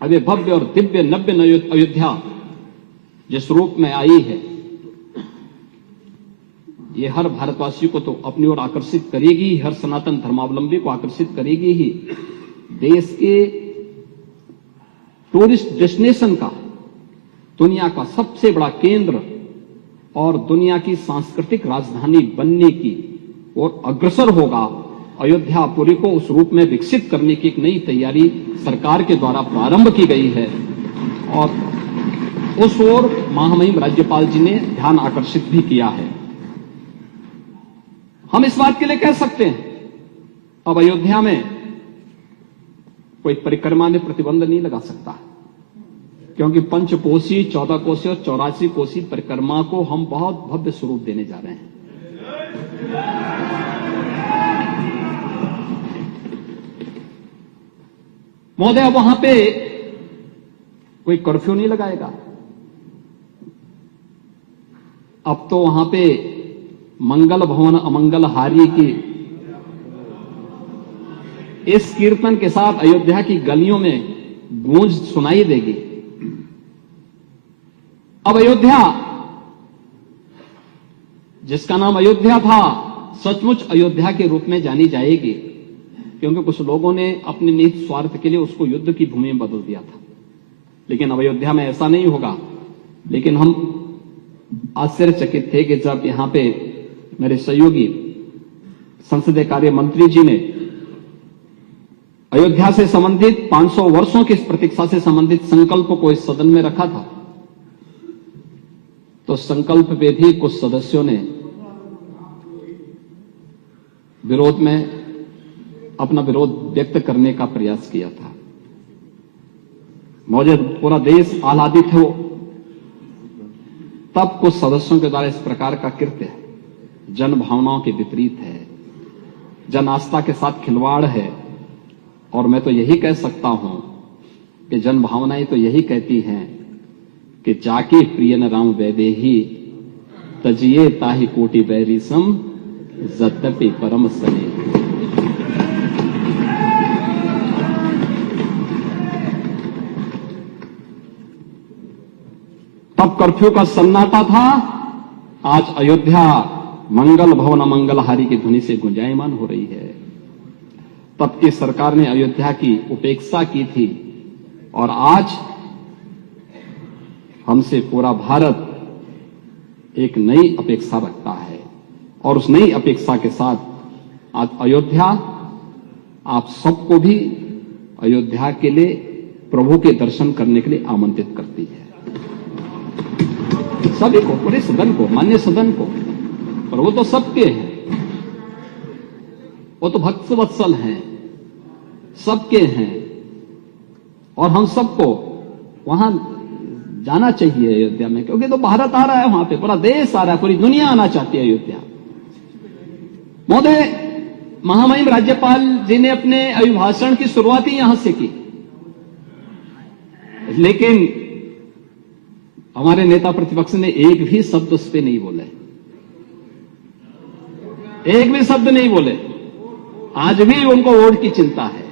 अब ये भव्य और दिव्य नव्य अयोध्या जिस रूप में आई है, ये हर भारतवासी को तो अपनी ओर आकर्षित करेगी, हर सनातन धर्मावलंबी को आकर्षित करेगी ही। देश के टूरिस्ट डेस्टिनेशन का, दुनिया का सबसे बड़ा केंद्र और दुनिया की सांस्कृतिक राजधानी बनने की ओर अग्रसर होगा। अयोध्यापुरी को उस रूप में विकसित करने की एक नई तैयारी सरकार के द्वारा प्रारंभ की गई है और उस ओर महामहिम राज्यपाल जी ने ध्यान आकर्षित भी किया है। हम इस बात के लिए कह सकते हैं अब अयोध्या में कोई परिक्रमा में प्रतिबंध नहीं लगा सकता, क्योंकि पंचकोसी, 14 कोसी और 84 कोसी परिक्रमा को हम बहुत भव्य स्वरूप देने जा रहे हैं। महोदय, वहां पे कोई कर्फ्यू नहीं लगाएगा। अब तो वहां पे मंगल भवन अमंगल हारी की इस कीर्तन के साथ अयोध्या की गलियों में गूंज सुनाई देगी। अब अयोध्या, जिसका नाम अयोध्या था, सचमुच अयोध्या के रूप में जानी जाएगी, क्योंकि कुछ लोगों ने अपने निहित स्वार्थ के लिए उसको युद्ध की भूमि में बदल दिया था। लेकिन अब अयोध्या में ऐसा नहीं होगा। लेकिन हम आश्चर्यचकित थे कि जब यहां पे मेरे सहयोगी संसदीय कार्य मंत्री जी ने अयोध्या से संबंधित 500 वर्षों की इस प्रतीक्षा से संबंधित संकल्प को इस सदन में रखा था, तो संकल्प पे भी कुछ सदस्यों ने विरोध में अपना विरोध व्यक्त करने का प्रयास किया था। मौजूद पूरा देश आह्लादित हो, तब कुछ सदस्यों के द्वारा इस प्रकार का कृत्य जन भावनाओं के विपरीत है, जन आस्था के साथ खिलवाड़ है। और मैं तो यही कह सकता हूं कि जन भावनाएं तो यही कहती हैं कि जाके प्रियन राम वैदेही तजिए ताहि कोटि बैरी सम जद्यपि परम सने। तब कर्फ्यू का सन्नाटा था, आज अयोध्या मंगल भवन अमंगलहारी की ध्वनि से गुंजायमान हो रही है। तब की सरकार ने अयोध्या की उपेक्षा की थी और आज हमसे पूरा भारत एक नई अपेक्षा रखता है और उस नई अपेक्षा के साथ आज अयोध्या आप सबको भी अयोध्या के लिए प्रभु के दर्शन करने के लिए आमंत्रित करती है। सभी को, पूरे सदन को, मान्य सदन को। पर वो तो सबके हैं, वो तो भक्त वत्सल हैं, सबके हैं और हम सबको वहां जाना चाहिए अयोध्या में, क्योंकि तो भारत आ रहा है, वहां पे पूरा देश आ रहा है, पूरी दुनिया आना चाहती है अयोध्या। महोदय, महामहिम राज्यपाल जी ने अपने अभिभाषण की शुरुआत ही यहां से की, लेकिन हमारे नेता प्रतिपक्ष ने एक भी शब्द उस पर नहीं बोले, एक भी शब्द नहीं बोले। आज भी उनको वोट की चिंता है।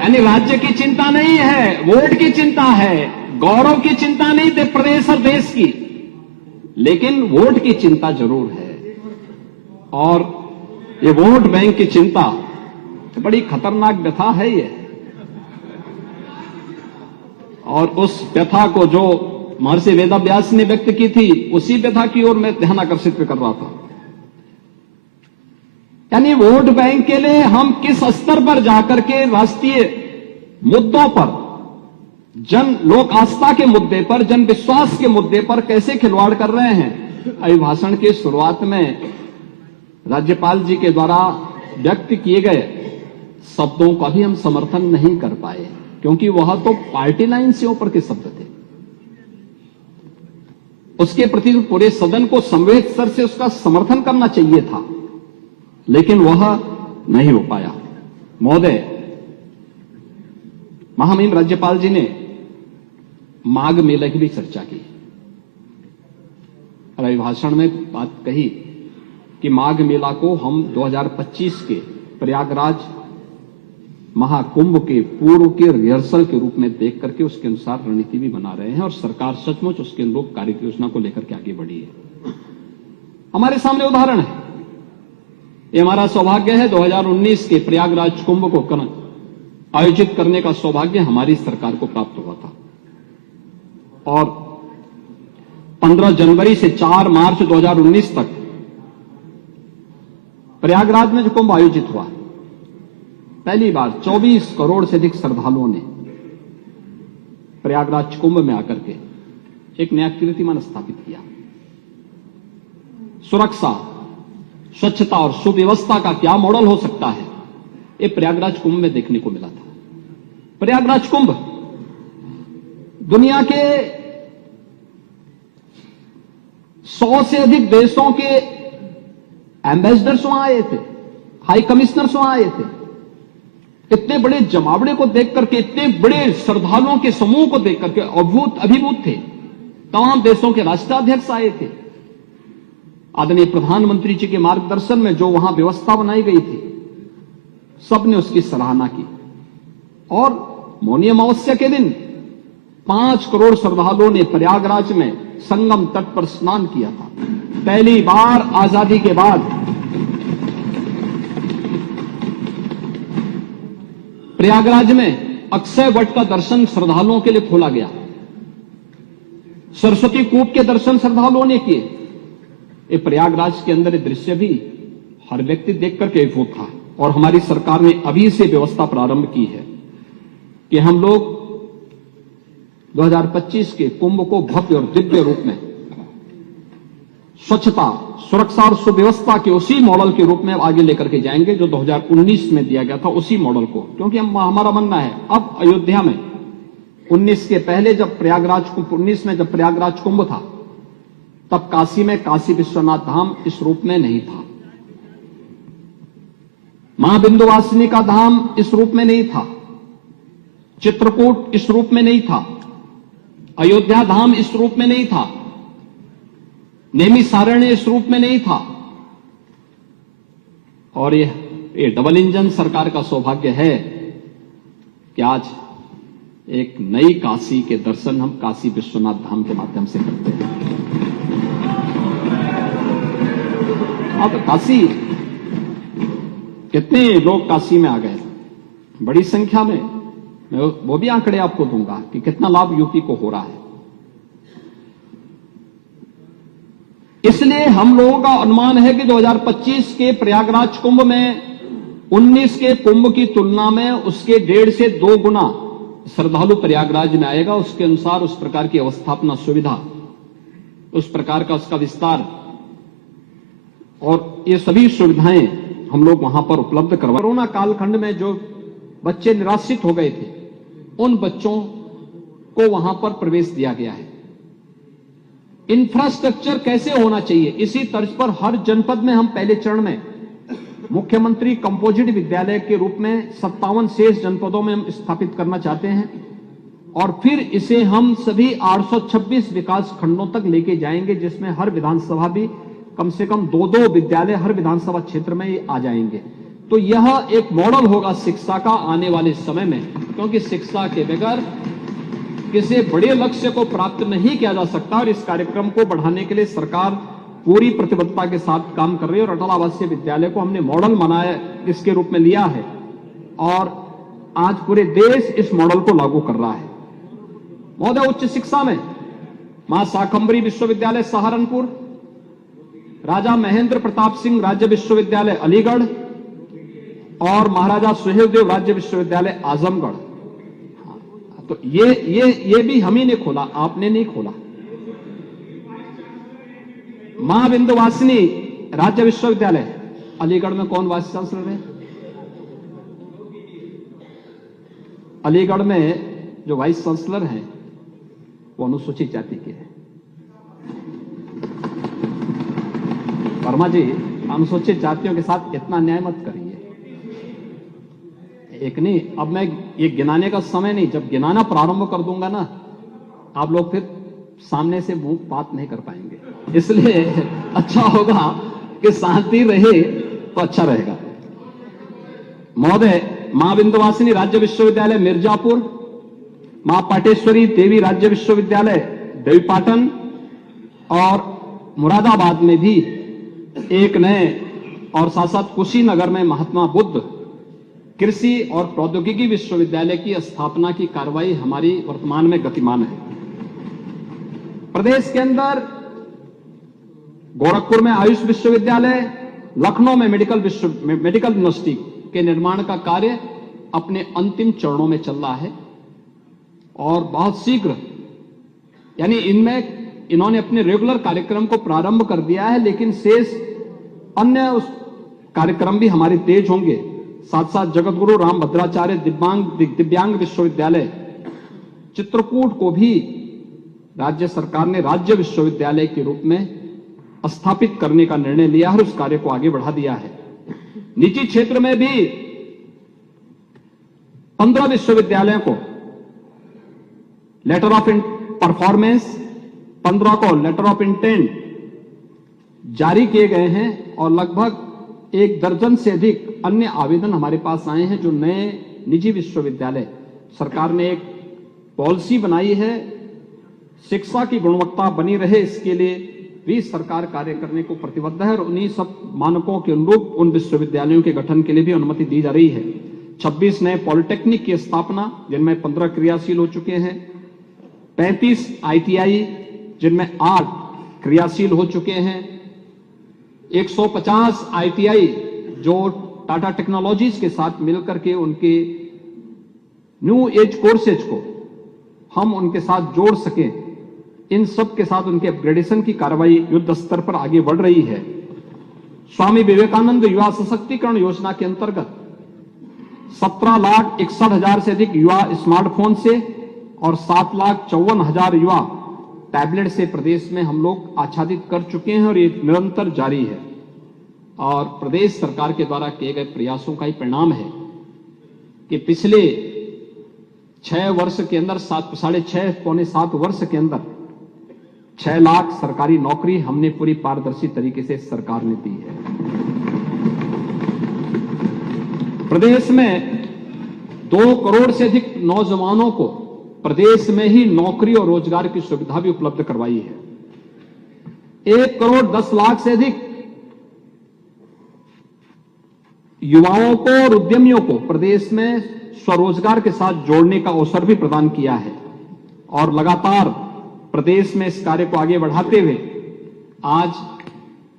यानी राज्य की चिंता नहीं है, वोट की चिंता है, गौरव की चिंता नहीं थे प्रदेश और देश की, लेकिन वोट की चिंता जरूर है। और ये वोट बैंक की चिंता तो बड़ी खतरनाक व्यथा है ये। और उस व्यथा को जो महर्षि वेदव्यास ने व्यक्त की थी, उसी व्यथा की ओर मैं ध्यान आकर्षित कर रहा था। यानी वोट बैंक के लिए हम किस स्तर पर जाकर के राष्ट्रीय मुद्दों पर, जन लोक आस्था के मुद्दे पर, जन विश्वास के मुद्दे पर कैसे खिलवाड़ कर रहे हैं। अभिभाषण की शुरुआत में राज्यपाल जी के द्वारा व्यक्त किए गए शब्दों का भी हम समर्थन नहीं कर पाए, क्योंकि वह तो पार्टी लाइन से ऊपर के शब्द थे। उसके प्रति पूरे सदन को संवेद स्तर से उसका समर्थन करना चाहिए था, लेकिन वह नहीं हो पाया। महोदय, महामहिम राज्यपाल जी ने माघ मेले की भी चर्चा की और अभिभाषण में बात कही कि माघ मेला को हम 2025 के प्रयागराज महाकुंभ के पूर्व के रिहर्सल के रूप में देख करके उसके अनुसार रणनीति भी बना रहे हैं और सरकार सचमुच उसके अनुरूप कार्य योजना को लेकर के आगे बढ़ी है। हमारे सामने उदाहरण है। ये हमारा सौभाग्य है 2019 के प्रयागराज कुंभ को आयोजित करने का सौभाग्य हमारी सरकार को प्राप्त हुआ था और 15 जनवरी से 4 मार्च 2019 तक प्रयागराज में जो कुंभ आयोजित हुआ, पहली बार 24 करोड़ से अधिक श्रद्धालुओं ने प्रयागराज कुंभ में आकर के एक नया कीर्तिमान स्थापित किया। सुरक्षा, स्वच्छता और सुव्यवस्था का क्या मॉडल हो सकता है, ये प्रयागराज कुंभ में देखने को मिला था। प्रयागराज कुंभ दुनिया के 100 से अधिक देशों के एम्बेसडर्स वहां आए थे, हाई कमिश्नर्स वहां आए थे। इतने बड़े जमावड़े को देख करके, इतने बड़े श्रद्धालुओं के समूह को देख करके अभिभूत थे। तमाम देशों के राष्ट्राध्यक्ष आए थे। आदरणीय प्रधानमंत्री जी के मार्गदर्शन में जो वहां व्यवस्था बनाई गई थी, सबने उसकी सराहना की। और मौनी अमावस्या के दिन 5 करोड़ श्रद्धालुओं ने प्रयागराज में संगम तट पर स्नान किया था। पहली बार आजादी के बाद प्रयागराज में अक्षय वट का दर्शन श्रद्धालुओं के लिए खोला गया। सरस्वती कूप के दर्शन श्रद्धालुओं ने किए। ये प्रयागराज के अंदर ये दृश्य भी हर व्यक्ति देख करके अभिभूत था। और हमारी सरकार ने अभी से व्यवस्था प्रारंभ की है कि हम लोग 2025 के कुंभ को भव्य और दिव्य रूप में स्वच्छता, सुरक्षा और सुव्यवस्था के उसी मॉडल के रूप में आगे लेकर के जाएंगे जो 2019 में दिया गया था, उसी मॉडल को। क्योंकि हमारा मानना है, अब अयोध्या में 19 के पहले जब प्रयागराज 19 में जब प्रयागराज कुंभ था, तब काशी में काशी विश्वनाथ धाम इस रूप में नहीं था, मां बिंदुवासिनी का धाम इस रूप में नहीं था, चित्रकूट इस रूप में नहीं था, अयोध्या धाम इस रूप में नहीं था, नैमिषारण्य इस रूप में नहीं था। और ये डबल इंजन सरकार का सौभाग्य है कि आज एक नई काशी के दर्शन हम काशी विश्वनाथ धाम के माध्यम से करते हैं। अब काशी, कितने लोग काशी में आ गए, बड़ी संख्या में। मैं वो भी आंकड़े आपको दूंगा कि कितना लाभ यूपी को हो रहा है। इसलिए हम लोगों का अनुमान है कि 2025 के प्रयागराज कुंभ में 19 के कुंभ की तुलना में उसके 1.5 से 2 गुना श्रद्धालु प्रयागराज में आएगा। उसके अनुसार उस प्रकार की अवस्थापना सुविधा, उस प्रकार का उसका विस्तार और ये सभी सुविधाएं हम लोग वहां पर उपलब्ध करवा। कोरोना कालखंड में जो बच्चे निराश्रित हो गए थे, उन बच्चों को वहां पर प्रवेश दिया गया है। इंफ्रास्ट्रक्चर कैसे होना चाहिए, इसी तर्ज पर हर जनपद में हम पहले चरण में मुख्यमंत्री कंपोजिट विद्यालय के रूप में 57 शेष जनपदों में हम स्थापित करना चाहते हैं। और फिर इसे हम सभी 826 विकास खंडों तक लेके जाएंगे, जिसमें हर विधानसभा भी कम से कम 2-2 विद्यालय हर विधानसभा क्षेत्र में आ जाएंगे। तो यह एक मॉडल होगा शिक्षा का आने वाले समय में, क्योंकि शिक्षा के बगैर किसी बड़े लक्ष्य को प्राप्त नहीं किया जा सकता। और इस कार्यक्रम को बढ़ाने के लिए सरकार पूरी प्रतिबद्धता के साथ काम कर रही है और अटल आवासीय विद्यालय को हमने मॉडल बनाया इसके रूप में लिया है और आज पूरे देश इस मॉडल को लागू कर रहा है। महोदय, उच्च शिक्षा में मां शाकंभरी विश्वविद्यालय सहारनपुर, राजा महेंद्र प्रताप सिंह राज्य विश्वविद्यालय अलीगढ़ और महाराजा सुहेलदेव राज्य विश्वविद्यालय आजमगढ़, तो ये भी हम ही ने खोला, आपने नहीं खोला। मां विंध्यवासिनी राज्य विश्वविद्यालय अलीगढ़ में कौन वाइस चांसलर है? अलीगढ़ में जो वाइस चांसलर हैं वो अनुसूचित जाति के हैं। वर्मा जी, अनुसूचित जातियों के साथ इतना अन्याय मत करिए। एक नहीं, अब मैं ये गिनाने का समय नहीं, जब गिनाना प्रारंभ कर दूंगा ना, आप लोग फिर सामने से मुंह बात नहीं कर पाएंगे। इसलिए अच्छा होगा कि शांति रहे तो अच्छा रहेगा। महोदय, मां विंध्यवासिनी राज्य विश्वविद्यालय मिर्जापुर, मां पाटेश्वरी देवी राज्य विश्वविद्यालय देवीपाटन और मुरादाबाद में भी एक नए और साथ साथ कुशीनगर में महात्मा बुद्ध कृषि और प्रौद्योगिकी विश्वविद्यालय की स्थापना की कार्रवाई हमारी वर्तमान में गतिमान है। प्रदेश के अंदर गोरखपुर में आयुष विश्वविद्यालय, लखनऊ में मेडिकल यूनिवर्सिटी के निर्माण का कार्य अपने अंतिम चरणों में चल रहा है और बहुत शीघ्र, यानी इनमें इन्होंने अपने रेगुलर कार्यक्रम को प्रारंभ कर दिया है, लेकिन शेष अन्य उस कार्यक्रम भी हमारे तेज होंगे। साथ साथ जगतगुरु रामभद्राचार्य दिव्यांग विश्वविद्यालय चित्रकूट को भी राज्य सरकार ने राज्य विश्वविद्यालय के रूप में स्थापित करने का निर्णय लिया है और उस कार्य को आगे बढ़ा दिया है। निजी क्षेत्र में भी 15 विश्वविद्यालयों को लेटर ऑफ परफॉर्मेंस, 15 को लेटर ऑफ इंटेंट जारी किए गए हैं और लगभग 1 दर्जन से अधिक अन्य आवेदन हमारे पास आए हैं। जो नए निजी विश्वविद्यालय, सरकार ने एक पॉलिसी बनाई है, शिक्षा की गुणवत्ता बनी रहे इसके लिए भी सरकार कार्य करने को प्रतिबद्ध है और उन्हीं सब मानकों के अनुरूप उन विश्वविद्यालयों के गठन के लिए भी अनुमति दी जा रही है। 26 नए पॉलिटेक्निक की स्थापना, जिनमें 15 क्रियाशील हो चुके हैं, 35 ITI जिनमें 8 क्रियाशील हो चुके हैं, 150 ITI जो टाटा टेक्नोलॉजीज के साथ मिलकर के उनके न्यू एज कोर्सेज को हम उनके साथ जोड़ सकें, इन सब के साथ उनके अपग्रेडेशन की कार्रवाई युद्ध स्तर पर आगे बढ़ रही है। स्वामी विवेकानंद युवा सशक्तिकरण योजना के अंतर्गत 17,61,000 से अधिक युवा स्मार्टफोन से और 7,54,000 युवा टैबलेट से प्रदेश में हम लोग आच्छादित कर चुके हैं और ये निरंतर जारी है। और प्रदेश सरकार के द्वारा किए गए प्रयासों का ही परिणाम है कि पिछले 6 वर्ष के अंदर 6.5-7 वर्ष के अंदर 6 लाख सरकारी नौकरी हमने पूरी पारदर्शी तरीके से सरकार ने दी है। प्रदेश में 2 करोड़ से अधिक नौजवानों को प्रदेश में ही नौकरी और रोजगार की सुविधा भी उपलब्ध करवाई है। 1 करोड़ 10 लाख से अधिक युवाओं को और उद्यमियों को प्रदेश में स्वरोजगार के साथ जोड़ने का अवसर भी प्रदान किया है और लगातार प्रदेश में इस कार्य को आगे बढ़ाते हुए आज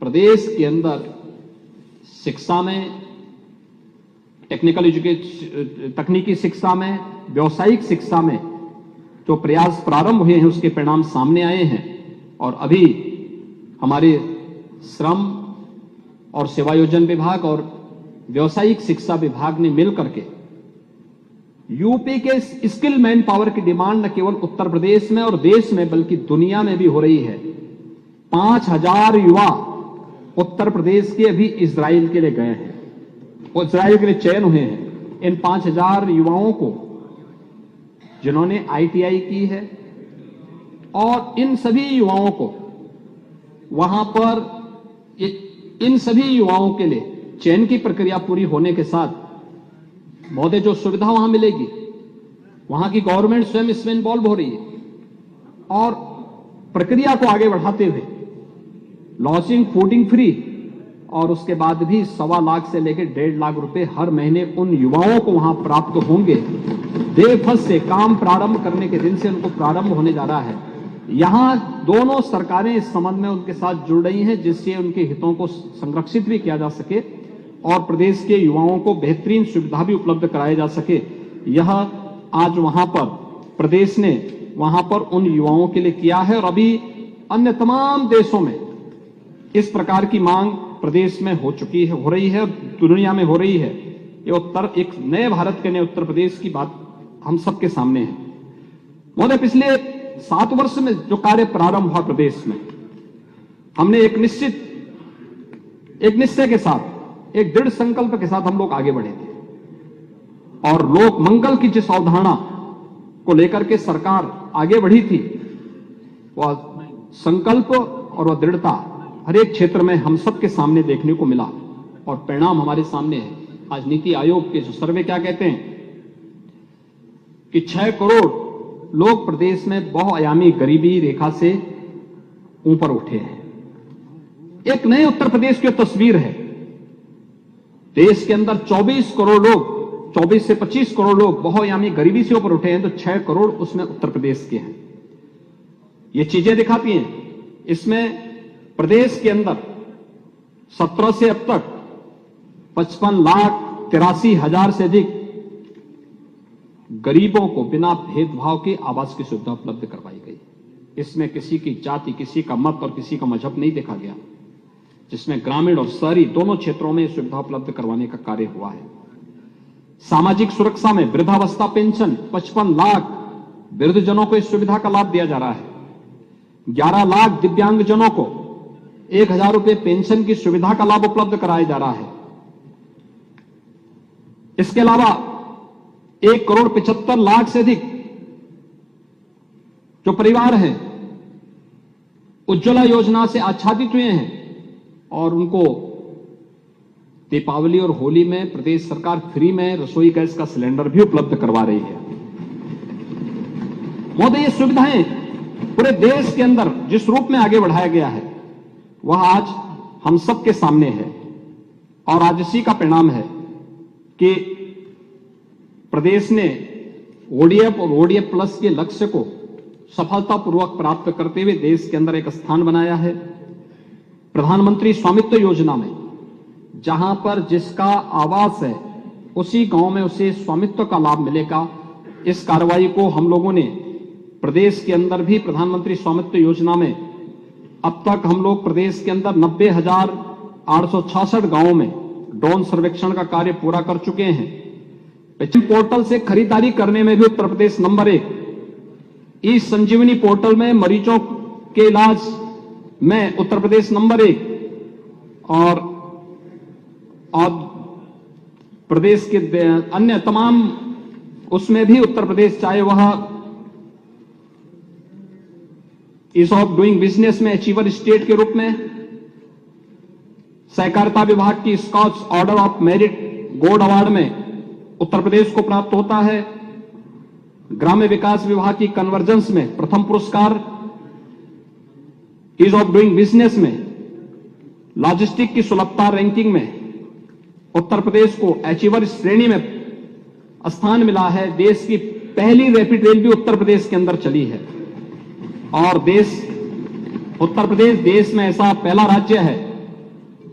प्रदेश के अंदर शिक्षा में, तकनीकी शिक्षा में, व्यावसायिक शिक्षा में जो प्रयास प्रारंभ हुए हैं उसके परिणाम सामने आए हैं और अभी हमारे श्रम और सेवायोजन विभाग और व्यावसायिक शिक्षा विभाग ने मिलकर के यूपी के स्किल मैन पावर की डिमांड न केवल उत्तर प्रदेश में और देश में बल्कि दुनिया में भी हो रही है। 5,000 युवा उत्तर प्रदेश के अभी इजराइल के लिए गए हैं, वो इजराइल के लिए चयन हुए हैं। इन 5,000 युवाओं को जिन्होंने ITI की है और इन सभी युवाओं को वहां पर इन सभी युवाओं के लिए चयन की प्रक्रिया पूरी होने के साथ महोदय जो सुविधा वहां मिलेगी, वहां की गवर्नमेंट स्वयं इसमें इन्वॉल्व हो रही है और प्रक्रिया को आगे बढ़ाते हुए लॉजिंग फूडिंग फ्री और उसके बाद भी 1.25 लाख से लेकर 1.5 लाख रुपए हर महीने उन युवाओं को वहां प्राप्त होंगे। डे फर्स्ट से काम प्रारंभ करने के दिन से उनको प्रारंभ होने जा रहा है। यहां दोनों सरकारें इस संबंध में उनके साथ जुड़ रही हैं जिससे उनके हितों को संरक्षित भी किया जा सके और प्रदेश के युवाओं को बेहतरीन सुविधा भी उपलब्ध कराया जा सके। यह आज वहां पर प्रदेश ने वहां पर उन युवाओं के लिए किया है और अभी अन्य तमाम देशों में इस प्रकार की मांग प्रदेश में हो चुकी है, हो रही है, दुनिया में हो रही है। ये एक नए भारत के नए उत्तर प्रदेश की बात हम सबके सामने है। महोदय, पिछले 7 वर्ष में जो कार्य प्रारंभ हुआ प्रदेश में, हमने एक निश्चय के साथ, एक दृढ़ संकल्प के साथ हम लोग आगे बढ़े थे और लोक मंगल की जिस अवधारणा को लेकर के सरकार आगे बढ़ी थी, वह संकल्प और वह दृढ़ता हर एक क्षेत्र में हम सबके सामने देखने को मिला और परिणाम हमारे सामने है। आज नीति आयोग के जो सर्वे क्या कहते हैं कि 6 करोड़ लोग प्रदेश में बहुआयामी गरीबी रेखा से ऊपर उठे हैं। एक नए उत्तर प्रदेश की तस्वीर है। देश के अंदर 24 करोड़ लोग, 24 से 25 करोड़ लोग बहुआयामी गरीबी से ऊपर उठे हैं, तो 6 करोड़ उसमें उत्तर प्रदेश के हैं। ये चीजें दिखाती हैं। इसमें प्रदेश के अंदर 17 से अब तक 55,83,000 से अधिक गरीबों को बिना भेदभाव के आवास की सुविधा उपलब्ध करवाई गई। इसमें किसी की जाति, किसी का मत और किसी का मजहब नहीं देखा गया, जिसमें ग्रामीण और शहरी दोनों क्षेत्रों में सुविधा उपलब्ध करवाने का कार्य हुआ है। सामाजिक सुरक्षा में वृद्धावस्था पेंशन 55 लाख वृद्धजनों को इस सुविधा का लाभ दिया जा रहा है। 11 लाख दिव्यांगजनों को 1,000 रुपए पेंशन की सुविधा का लाभ उपलब्ध कराया जा रहा है। इसके अलावा 1,75,00,000 से अधिक जो परिवार हैं उज्ज्वला योजना से आच्छादित हुए हैं और उनको दीपावली और होली में प्रदेश सरकार फ्री में रसोई गैस का सिलेंडर भी उपलब्ध करवा रही है। महोदय, ये सुविधाएं पूरे देश के अंदर जिस रूप में आगे बढ़ाया गया है वह आज हम सबके सामने है और आज इसी का परिणाम है कि प्रदेश ने ओडीएफ और ओडीएफ प्लस के लक्ष्य को सफलतापूर्वक प्राप्त करते हुए देश के अंदर एक स्थान बनाया है। प्रधानमंत्री स्वामित्व योजना में जहां पर जिसका आवास है उसी गांव में उसे स्वामित्व का लाभ मिलेगा। इस कार्रवाई को हम लोगों ने प्रदेश के अंदर भी प्रधानमंत्री स्वामित्व योजना में अब तक हम लोग प्रदेश के अंदर 90,866 गांवों में ड्रोन सर्वेक्षण का कार्य पूरा कर चुके हैं। पोर्टल से खरीदारी करने में भी उत्तर प्रदेश नंबर 1। ई संजीवनी पोर्टल में मरीजों के इलाज में उत्तर प्रदेश नंबर 1 और प्रदेश के अन्य तमाम उसमें भी उत्तर प्रदेश, चाहे वह ईज ऑफ डूइंग बिजनेस में अचीवर स्टेट के रूप में, सहकारिता विभाग की Skoch order of merit gold award में उत्तर प्रदेश को प्राप्त होता है। ग्राम्य विकास विभाग की कन्वर्जेंस में प्रथम पुरस्कार, ईज ऑफ डूइंग बिजनेस में, लॉजिस्टिक की सुलभता रैंकिंग में उत्तर प्रदेश को अचीवर श्रेणी में स्थान मिला है। देश की पहली रैपिड रेल भी उत्तर प्रदेश के अंदर चली है और उत्तर प्रदेश देश में ऐसा पहला राज्य है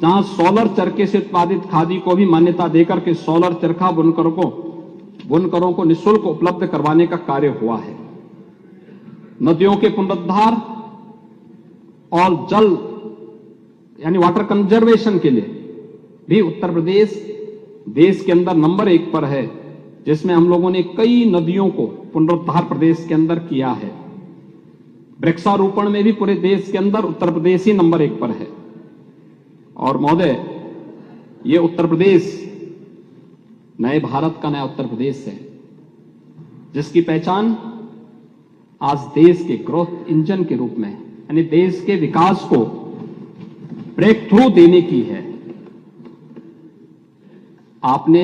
जहां सोलर चरखे से उत्पादित खादी को भी मान्यता देकर के सोलर चरखा बुनकरों को निःशुल्क उपलब्ध करवाने का कार्य हुआ है। नदियों के पुनरुद्धार और जल यानी वाटर कंजर्वेशन के लिए भी उत्तर प्रदेश देश के अंदर नंबर 1 पर है, जिसमें हम लोगों ने कई नदियों को पुनरुद्धार प्रदेश के अंदर किया है। वृक्षारोपण में भी पूरे देश के अंदर उत्तर प्रदेश ही नंबर 1 पर है। और महोदय, ये उत्तर प्रदेश नए भारत का नया उत्तर प्रदेश है, जिसकी पहचान आज देश के ग्रोथ इंजन के रूप में, यानी देश के विकास को ब्रेक थ्रू देने की है। आपने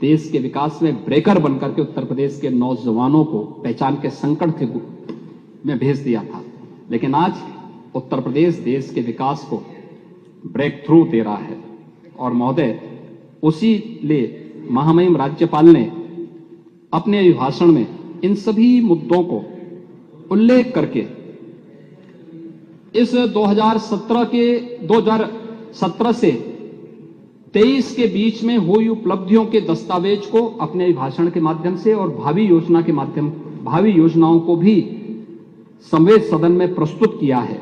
देश के विकास में ब्रेकर बनकर के उत्तर प्रदेश के नौजवानों को पहचान के संकट के में भेज दिया था, लेकिन आज उत्तर प्रदेश देश के विकास को ब्रेक थ्रू दे रहा है। और महोदय, उसी लिए महामहिम राज्यपाल ने अपने अभिभाषण में इन सभी मुद्दों को उल्लेख करके इस 2017 से 23 के बीच में हुई उपलब्धियों के दस्तावेज को अपने अभिभाषण के माध्यम से और भावी योजनाओं को भी संवेद सदन में प्रस्तुत किया है।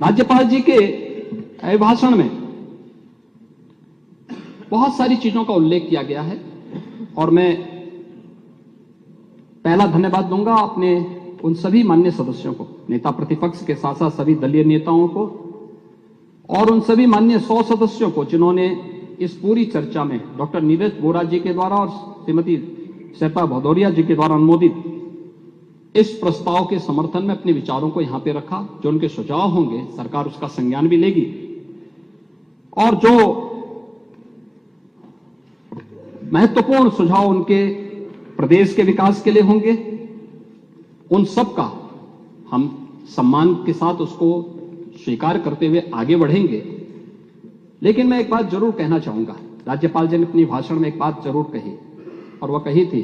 राज्यपाल जी के अभिभाषण में बहुत सारी चीजों का उल्लेख किया गया है और मैं पहला धन्यवाद दूंगा अपने उन सभी माननीय सदस्यों को, नेता प्रतिपक्ष के साथ साथ सभी दलीय नेताओं को और उन सभी माननीय 100 सदस्यों को जिन्होंने इस पूरी चर्चा में डॉक्टर नीरज बोरा जी के द्वारा और श्रीमती शेफा भदौरिया जी के द्वारा अनुमोदित इस प्रस्ताव के समर्थन में अपने विचारों को यहां पे रखा। जो उनके सुझाव होंगे सरकार उसका संज्ञान भी लेगी और जो महत्वपूर्ण सुझाव उनके प्रदेश के विकास के लिए होंगे उन सब का हम सम्मान के साथ उसको स्वीकार करते हुए आगे बढ़ेंगे। लेकिन मैं एक बात जरूर कहना चाहूंगा, राज्यपाल जी ने अपनी भाषण में एक बात जरूर कही और वह कही थी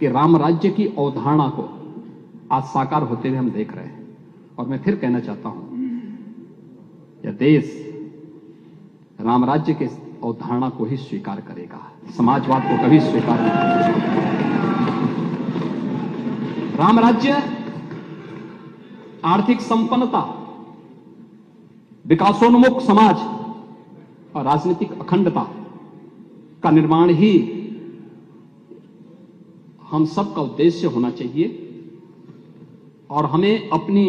कि राम राज्य की अवधारणा को आज साकार होते हुए हम देख रहे हैं। और मैं फिर कहना चाहता हूं, यह देश राम राज्य के अवधारणा को ही स्वीकार करेगा, समाजवाद को कभी स्वीकार नहीं करेगा। राम राज्य आर्थिक संपन्नता, विकासोन्मुख समाज और राजनीतिक अखंडता का निर्माण ही हम सबका उद्देश्य होना चाहिए और हमें अपनी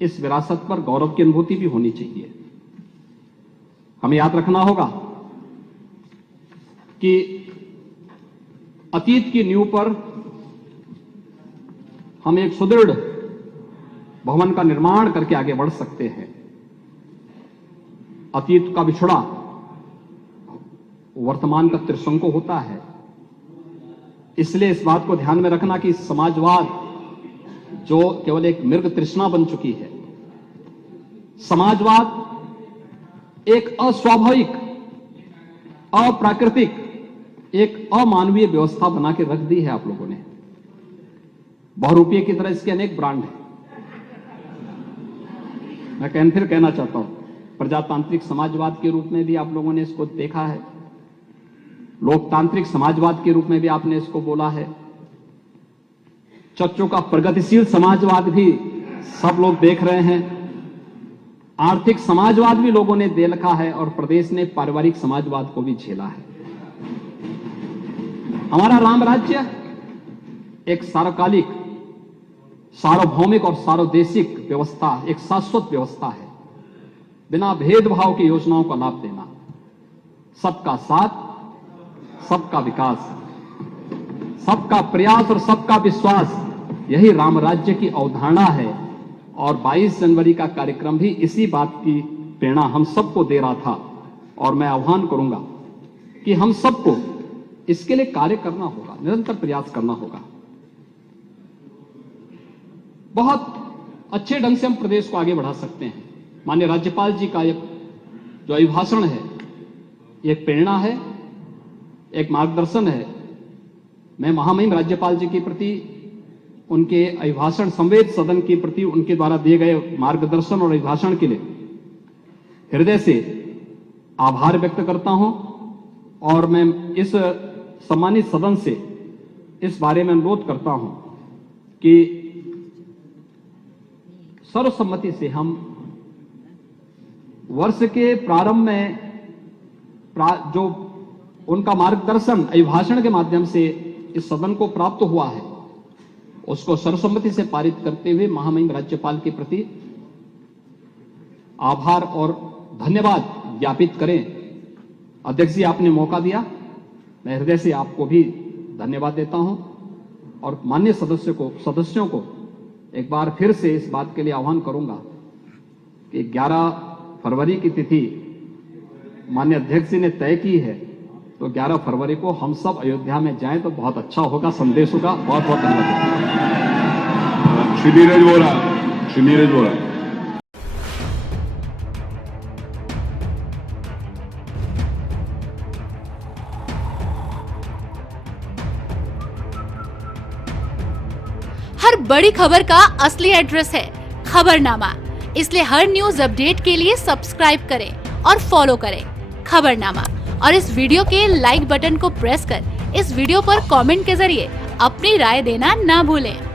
इस विरासत पर गौरव की अनुभूति भी होनी चाहिए। हमें याद रखना होगा कि अतीत की नींव पर हम एक सुदृढ़ भवन का निर्माण करके आगे बढ़ सकते हैं। अतीत का बिछड़ा वर्तमान का त्रिशंकु होता है। इसलिए इस बात को ध्यान में रखना कि समाजवाद जो केवल एक मृग तृष्णा बन चुकी है, समाजवाद एक अस्वाभाविक, अप्राकृतिक, एक अमानवीय व्यवस्था बना के रख दी है आप लोगों ने। बहुरूपीय की तरह इसके अनेक ब्रांड हैं। मैं फिर कहना चाहता हूं, प्रजातांत्रिक समाजवाद के रूप में भी आप लोगों ने इसको देखा है, लोकतांत्रिक समाजवाद के रूप में भी आपने इसको बोला है, चर्चों का प्रगतिशील समाजवाद भी सब लोग देख रहे हैं, आर्थिक समाजवाद भी लोगों ने दे रखा है और प्रदेश ने पारिवारिक समाजवाद को भी झेला है। हमारा राम राज्य एक सार्वकालिक, सार्वभौमिक और सार्वदेशिक व्यवस्था, एक शाश्वत व्यवस्था है। बिना भेदभाव की योजनाओं का लाभ देना, सबका साथ, सबका विकास, सबका प्रयास और सबका विश्वास, यही राम राज्य की अवधारणा है। और 22 जनवरी का कार्यक्रम भी इसी बात की प्रेरणा हम सबको दे रहा था। और मैं आह्वान करूंगा कि हम सबको इसके लिए कार्य करना होगा, निरंतर प्रयास करना होगा। बहुत अच्छे ढंग से हम प्रदेश को आगे बढ़ा सकते हैं। माननीय राज्यपाल जी का जो अभिभाषण है, ये एक प्रेरणा है, एक मार्गदर्शन है। मैं महामहिम राज्यपाल जी के प्रति, उनके अभिभाषण संवेद सदन के प्रति उनके द्वारा दिए गए मार्गदर्शन और अभिभाषण के लिए हृदय से आभार व्यक्त करता हूं। और मैं इस सम्मानित सदन से इस बारे में अनुरोध करता हूं कि सर्वसम्मति से हम वर्ष के प्रारंभ में जो उनका मार्गदर्शन अभिभाषण के माध्यम से इस सदन को प्राप्त हुआ है, उसको सर्वसम्मति से पारित करते हुए महामहिम राज्यपाल के प्रति आभार और धन्यवाद ज्ञापित करें। अध्यक्ष जी, आपने मौका दिया, मैं हृदय से आपको भी धन्यवाद देता हूं और माननीय सदस्यों को एक बार फिर से इस बात के लिए आह्वान करूंगा कि 11 फरवरी की तिथि माननीय अध्यक्ष जी ने तय की है, तो 11 फरवरी को हम सब अयोध्या में जाएं तो बहुत अच्छा होगा, संदेश होगा। बहुत बहुत धन्यवाद। श्री नीरज वोरा, श्री नीरज वोरा। हर बड़ी खबर का असली एड्रेस है खबरनामा, इसलिए हर न्यूज अपडेट के लिए सब्सक्राइब करें और फॉलो करें खबरनामा। और इस वीडियो के लाइक बटन को प्रेस कर इस वीडियो पर कमेंट के जरिए अपनी राय देना ना भूलें।